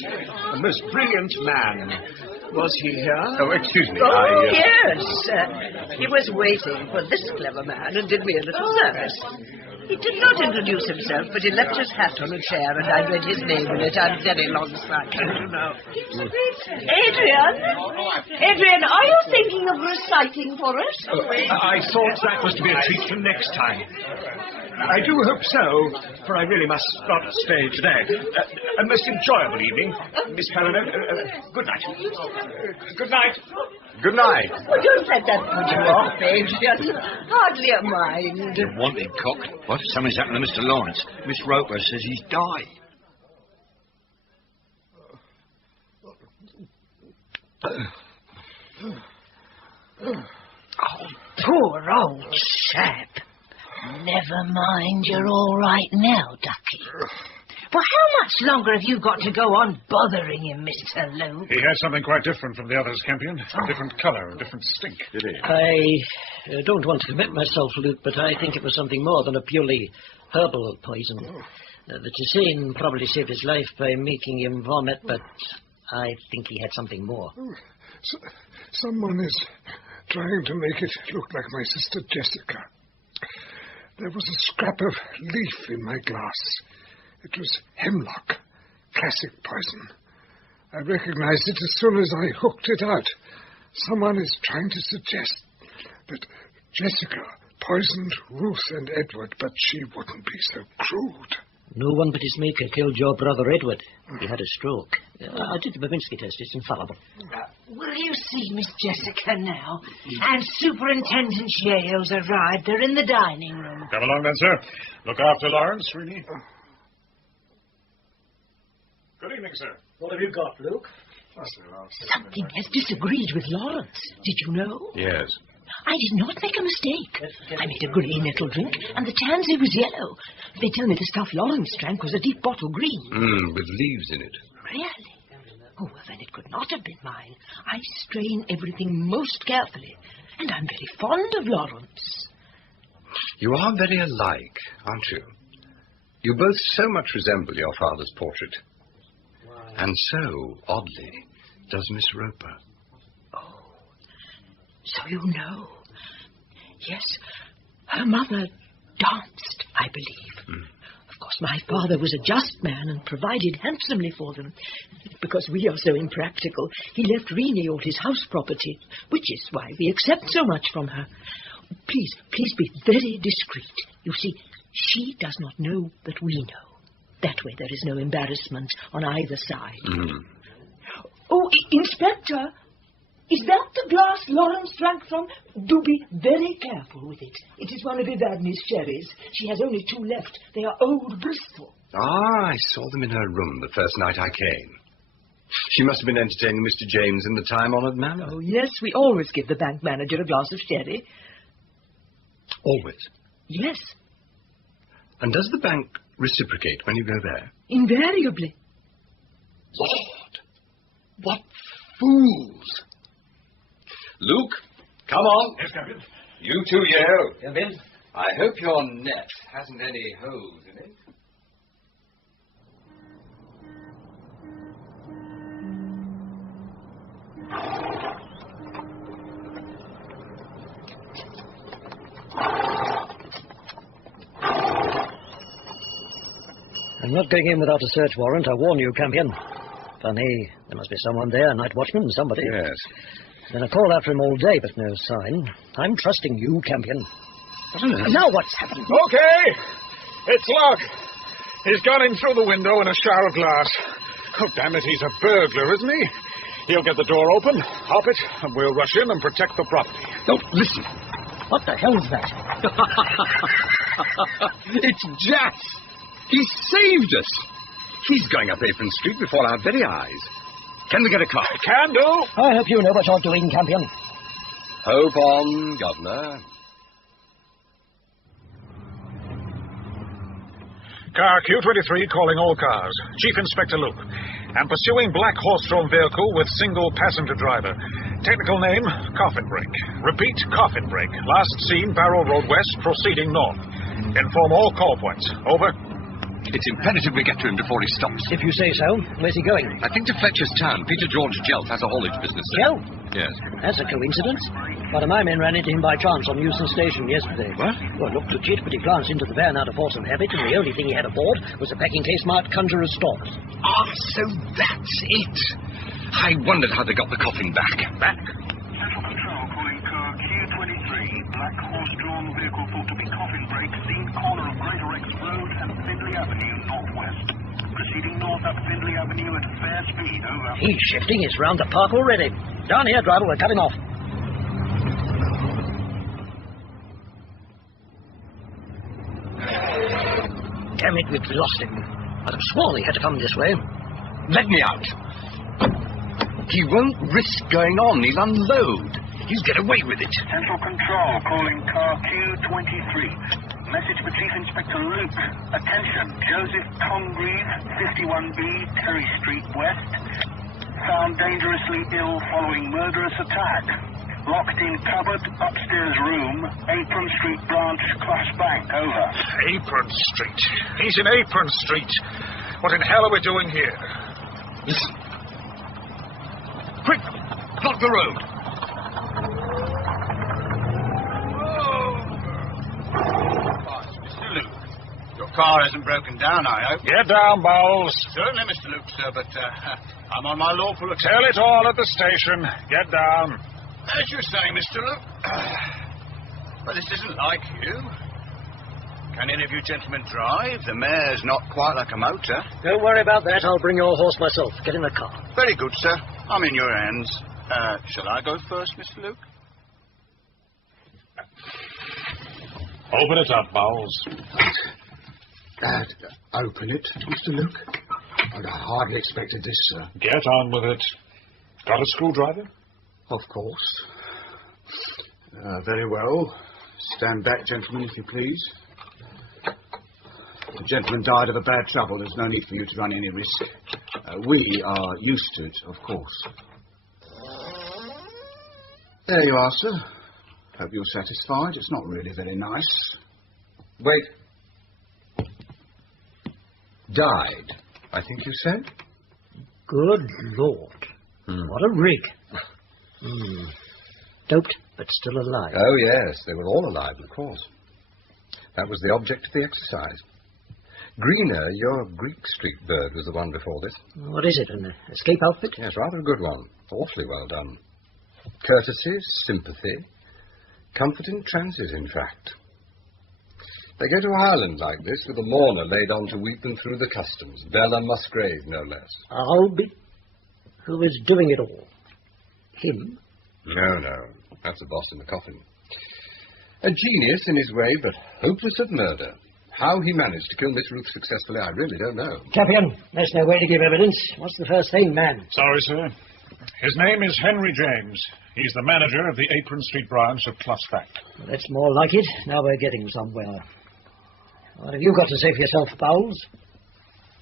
A most brilliant man. Was he here? Oh, excuse me. Oh, yes. He was waiting for this clever man and did me a little service. He did not introduce himself, but he left his hat on a chair and I read his name in it. I'm very long-sighted, you know. Adrian, are you thinking of reciting for us? I thought that was to be a treat for next time. I do hope so, for I really must not stay today. A most enjoyable evening, Miss Palinode. Good night. Good night. Good night. Oh, don't let that put you off, Adrian. Hardly a mind. The wanted cock. What? Something's happened to Mr. Lawrence. Miss Roper says he's died. Oh, poor old chap. Never mind, you're all right now, Ducky. Well, how much longer have you got to go on bothering him, Mr. Luke? He had something quite different from the others, Campion. A different colour, a different stink. Did he? I don't want to commit myself, Luke, but I think it was something more than a purely herbal poison. The Tisane probably saved his life by making him vomit, but I think he had something more. Someone is trying to make it look like my sister Jessica. There was a scrap of leaf in my glass. It was hemlock, classic poison. I recognized it as soon as I hooked it out. Someone is trying to suggest that Jessica poisoned Ruth and Edward, but she wouldn't be so crude. No one but his maker killed your brother Edward. He had a stroke. I did the Babinski test. It's infallible. Will you see Miss Jessica now? And Superintendent Yeo's arrived. They're in the dining room. Come along then, sir. Look after Lawrence, Renee. Good evening, sir. What have you got, Luke? Something has disagreed with Lawrence. Did you know? Yes. I did not make a mistake. I made a grey nettle drink, and the tansy was yellow. They tell me the stuff Lawrence drank was a deep bottle green. With leaves in it. Really? Oh, well, then it could not have been mine. I strain everything most carefully, and I'm very fond of Lawrence. You are very alike, aren't you? You both so much resemble your father's portrait. And so, oddly, does Miss Roper. So you know. Yes, her mother danced, I believe. Of course, my father was a just man and provided handsomely for them. Because we are so impractical, he left Renee all his house property, which is why we accept so much from her. Please be very discreet. You see, she does not know that we know. That way there is no embarrassment on either side. Oh, Inspector! Is that the glass Lawrence drank from? Do be very careful with it. It is one of Evadne's sherries. She has only 2 left. They are old Bristol. Ah, I saw them in her room the first night I came. She must have been entertaining Mr. James in the time-honoured manner. Oh, yes, we always give the bank manager a glass of sherry. Always? Yes. And does the bank reciprocate when you go there? Invariably. Lord, what fools! Luke, come on. Yes, Captain. You too, Yeo. Captain? I hope your net hasn't any holes in it. I'm not going in without a search warrant, I warn you, Campion. Funny, there must be someone there, night watchman, somebody. Yes. Been a call after him all day, but no sign. I'm trusting you, Campion. Now what's happened? Okay. It's Lugg. He's gone in through the window in a shower of glass. Oh, damn it, he's a burglar, isn't he? He'll get the door open, hop it, and we'll rush in and protect the property. No, listen. What the hell's that? It's Jack. He saved us. He's going up Apron Street before our very eyes. Can we get a car? Can do. I hope you know what you're doing, Campion. Hope on, Governor. Car Q23 calling all cars. Chief Inspector Luke. And pursuing black horse-drawn vehicle with single passenger driver. Technical name, coffin brake. Repeat, coffin brake. Last seen, Barrow Road West, proceeding north. Inform all call points. Over. It's imperative we get to him before he stops. If you say so. Where's he going? I think to Fletcher's Town. Peter George Jelf has a haulage business there. Jelf? Yes. That's a coincidence. One of my men ran into him by chance on Euston Station yesterday. What? Well, looked legit, but he glanced into the van out of force and habit, and the only thing he had aboard was a packing case marked Conjurer's Stores. Ah, so that's it. I wondered how they got the coffin back. Back? Central Control calling car Q23. Black horse-drawn vehicle thought to be coffin brake. Seen corner of Avenue, northwest. Proceeding north up Findlay Avenue at fair speed, over. He's shifting. He's round the park already. Down here, driver. We're cutting off. Damn it, we've lost him. I'd have sworn he had to come this way. Let me out. He won't risk going on. He'll unload. He'll get away with it. Central Control calling car Q23. Message for Chief Inspector Luke. Attention, Joseph Congreve, 51B, Terry Street West. Found dangerously ill following murderous attack. Locked in cupboard, upstairs room, Apron Street branch, Class Bank, over. Apron Street. He's in Apron Street. What in hell are we doing here? Listen. Quick! Block the road! Mr. Luke, your car isn't broken down, I hope. Get down, Bowles. Certainly, Mr. Luke, sir, but I'm on my lawful account. Tell it all at the station. Get down. As you say, Mr. Luke. Well, this isn't like you. Can any of you gentlemen drive? The mare's not quite like a motor. Don't worry about that. I'll bring your horse myself. Get in the car. Very good, sir. I'm in your hands. Shall I go first, Mr. Luke? Open it up, Bowles. Dad, open it, Mr. Luke. I'd hardly expected this, sir. Get on with it. Got a screwdriver? Of course. Very well. Stand back, gentlemen, if you please. The gentleman died of a bad trouble. There's no need for you to run any risk. We are used to it, of course. There you are, sir. Hope you're satisfied. It's not really very nice. Wait. Died, I think you said? Good Lord. What a rig. Doped, but still alive. Oh, yes, they were all alive, of course. That was the object of the exercise. Greener, your Greek Street bird was the one before this. What is it, an escape outfit? Yes, rather a good one. Awfully well done. Courtesy, sympathy, comfort in transit, in fact. They go to Ireland like this with a mourner laid on to weep them through the customs. Bella Musgrave, no less. Albie? Who is doing it all? Him? No. That's the boss in the coffin. A genius in his way, but hopeless of murder. How he managed to kill Miss Ruth successfully, I really don't know. Campion, there's no way to give evidence. What's the first thing, man? Sorry, sir. His name is Henry James. He's the manager of the Apron Street branch of Clusfact. Well, that's more like it. Now we're getting somewhere. What have you got to say for yourself, Bowles?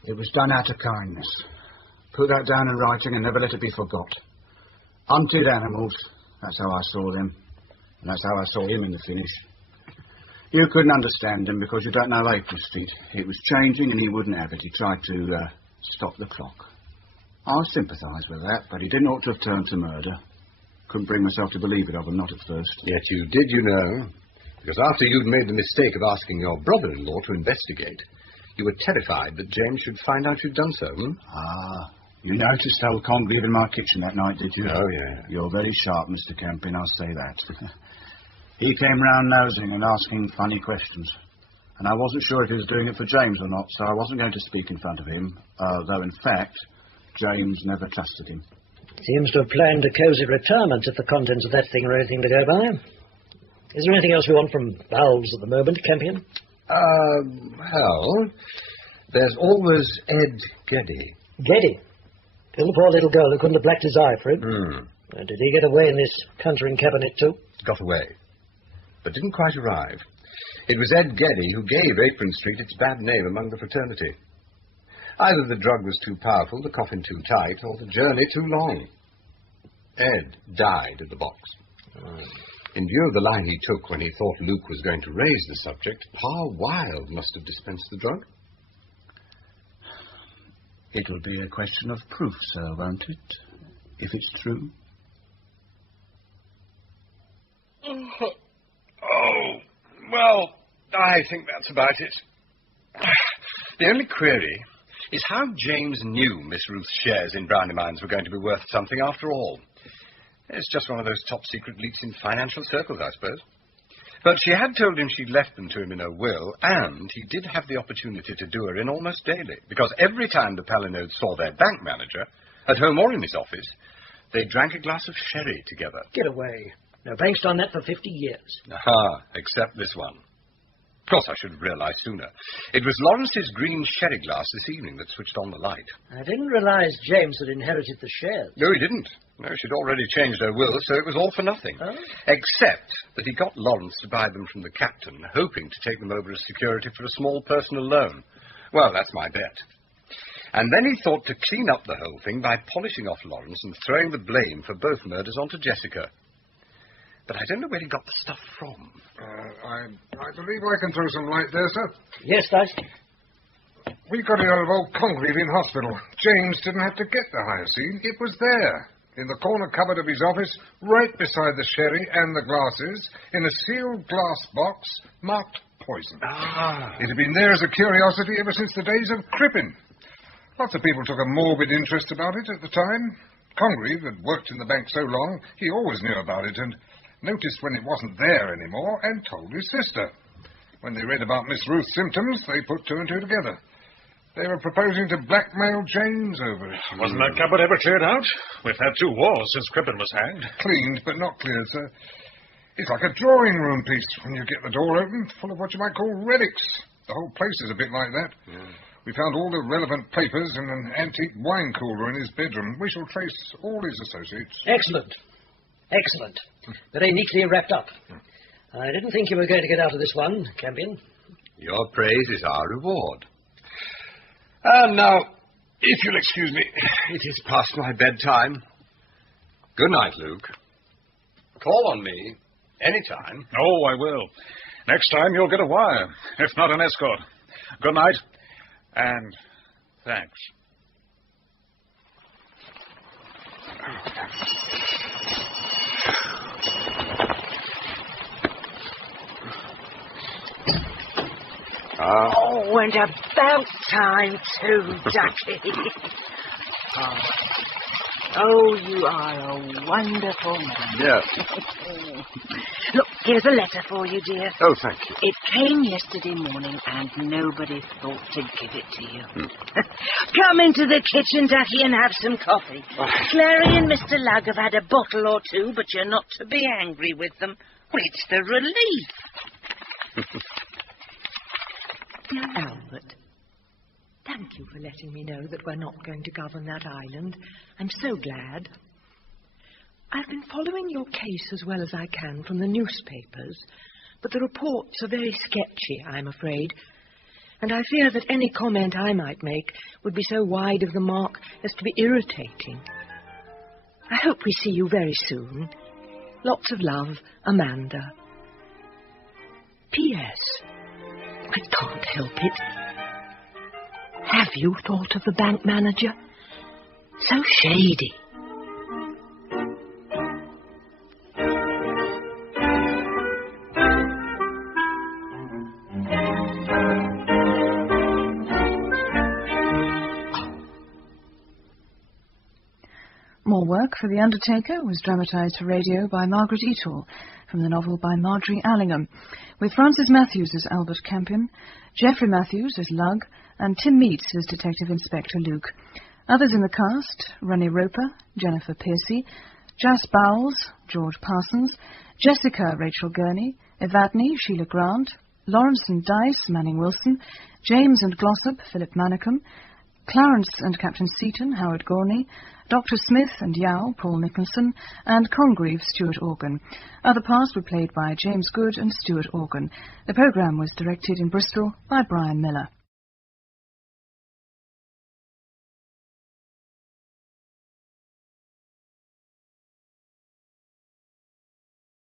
It was done out of kindness. Put that down in writing and never let it be forgot. Hunted animals. That's how I saw them. And that's how I saw him in the finish. You couldn't understand him because you don't know Apron Street. It was changing and he wouldn't have it. He tried to stop the clock. I sympathise with that, but he didn't ought to have turned to murder. Couldn't bring myself to believe it of him, not at first. Yet you did, you know. Because after you'd made the mistake of asking your brother-in-law to investigate, you were terrified that James should find out you'd done so, You noticed old Congreve in my kitchen that night, did you? Oh, yeah. You're very sharp, Mr. Campion, I'll say that. He came round nosing and asking funny questions. And I wasn't sure if he was doing it for James or not, so I wasn't going to speak in front of him, though, in fact, James never trusted him. Seems to have planned a cosy retirement if the contents of that thing are anything to go by. Is there anything else we want from Bowles at the moment, Campion? Well, there's always Ed Geddy. Geddy? Still the poor little girl who couldn't have blacked his eye for him. Did he get away in this conjuring cabinet too? Got away, but didn't quite arrive. It was Ed Geddy who gave Apron Street its bad name among the fraternity. Either the drug was too powerful, the coffin too tight, or the journey too long. Ed died at the box. In view of the line he took when he thought Luke was going to raise the subject, Pa Wilde must have dispensed the drug. It'll be a question of proof, sir, won't it? If it's true. Oh, well, I think that's about it. The only query is how James knew Miss Ruth's shares in Brownie Mines were going to be worth something after all. It's just one of those top-secret leaks in financial circles, I suppose. But she had told him she'd left them to him in her will, and he did have the opportunity to do her in almost daily, because every time the Palinodes saw their bank manager, at home or in his office, they drank a glass of sherry together. Get away. No, bank's done that for 50 years. Aha, except this one. Of course, I should have realised sooner. It was Lawrence's green sherry glass this evening that switched on the light. I didn't realise James had inherited the shares. No, he didn't. No, she'd already changed her will, so it was all for nothing. Oh? Except that he got Lawrence to buy them from the captain, hoping to take them over as security for a small personal loan. Well, that's my bet. And then he thought to clean up the whole thing by polishing off Lawrence and throwing the blame for both murders onto Jessica. But I don't know where he got the stuff from. I believe I can throw some light there, sir. Yes, Dice. We got it out of old Congreve in hospital. James didn't have to get the hyoscine. It was there, in the corner cupboard of his office, right beside the sherry and the glasses, in a sealed glass box marked poison. It had been there as a curiosity ever since the days of Crippen. Lots of people took a morbid interest about it at the time. Congreve had worked in the bank so long, he always knew about it and noticed when it wasn't there anymore and told his sister. When they read about Miss Ruth's symptoms, they put two and two together. They were proposing to blackmail James over it. Wasn't that cupboard ever cleared out? We've had 2 wars since Crippen was hanged. Cleaned, but not cleared, sir. It's like a drawing room piece when you get the door open, full of what you might call relics. The whole place is a bit like that. Yeah. We found all the relevant papers in an antique wine cooler in his bedroom. We shall trace all his associates. Excellent. Excellent. Very neatly wrapped up. I didn't think you were going to get out of this one, Campion. Your praise is our reward. And now, if you'll excuse me, it is past my bedtime. Good night, Luke. Call on me anytime. Oh, I will. Next time you'll get a wire, if not an escort. Good night, and thanks. Oh, and about time too, Ducky. Oh, you are a wonderful man. Yes. Look, here's a letter for you, dear. Oh, thank you. It came yesterday morning, and nobody thought to give it to you. Come into the kitchen, Ducky, and have some coffee. Clary and Mr. Lugg have had a bottle or two, but you're not to be angry with them. Well, it's the relief. Dear Albert, thank you for letting me know that we're not going to govern that island. I'm so glad. I've been following your case as well as I can from the newspapers, but the reports are very sketchy, I'm afraid, and I fear that any comment I might make would be so wide of the mark as to be irritating. I hope we see you very soon. Lots of love, Amanda. P.S. I can't help it. Have you thought of the bank manager? So shady. More work for The Undertaker was dramatised for radio by Margaret Etall, from the novel by Margery Allingham, with Francis Matthews as Albert Campion, Geoffrey Matthews as Lugg, and Tim Meats as Detective Inspector Luke. Others in the cast: Renee Roper, Jennlfer Piercey, Jas Bowels, George Parsons, Jessica Rachel Gurney, Evadne Sheila Grant, Lawrence and Dice Manning Wilson, James and Glossop Phillip Manikum, Clarence and Captain Seton Howard Goorney, Dr. Smith and Yow Paul Nicholson, and Congreve Stuart Organ. Other parts were played by James Good and Stuart Organ. The programme was directed in Bristol by Brian Miller.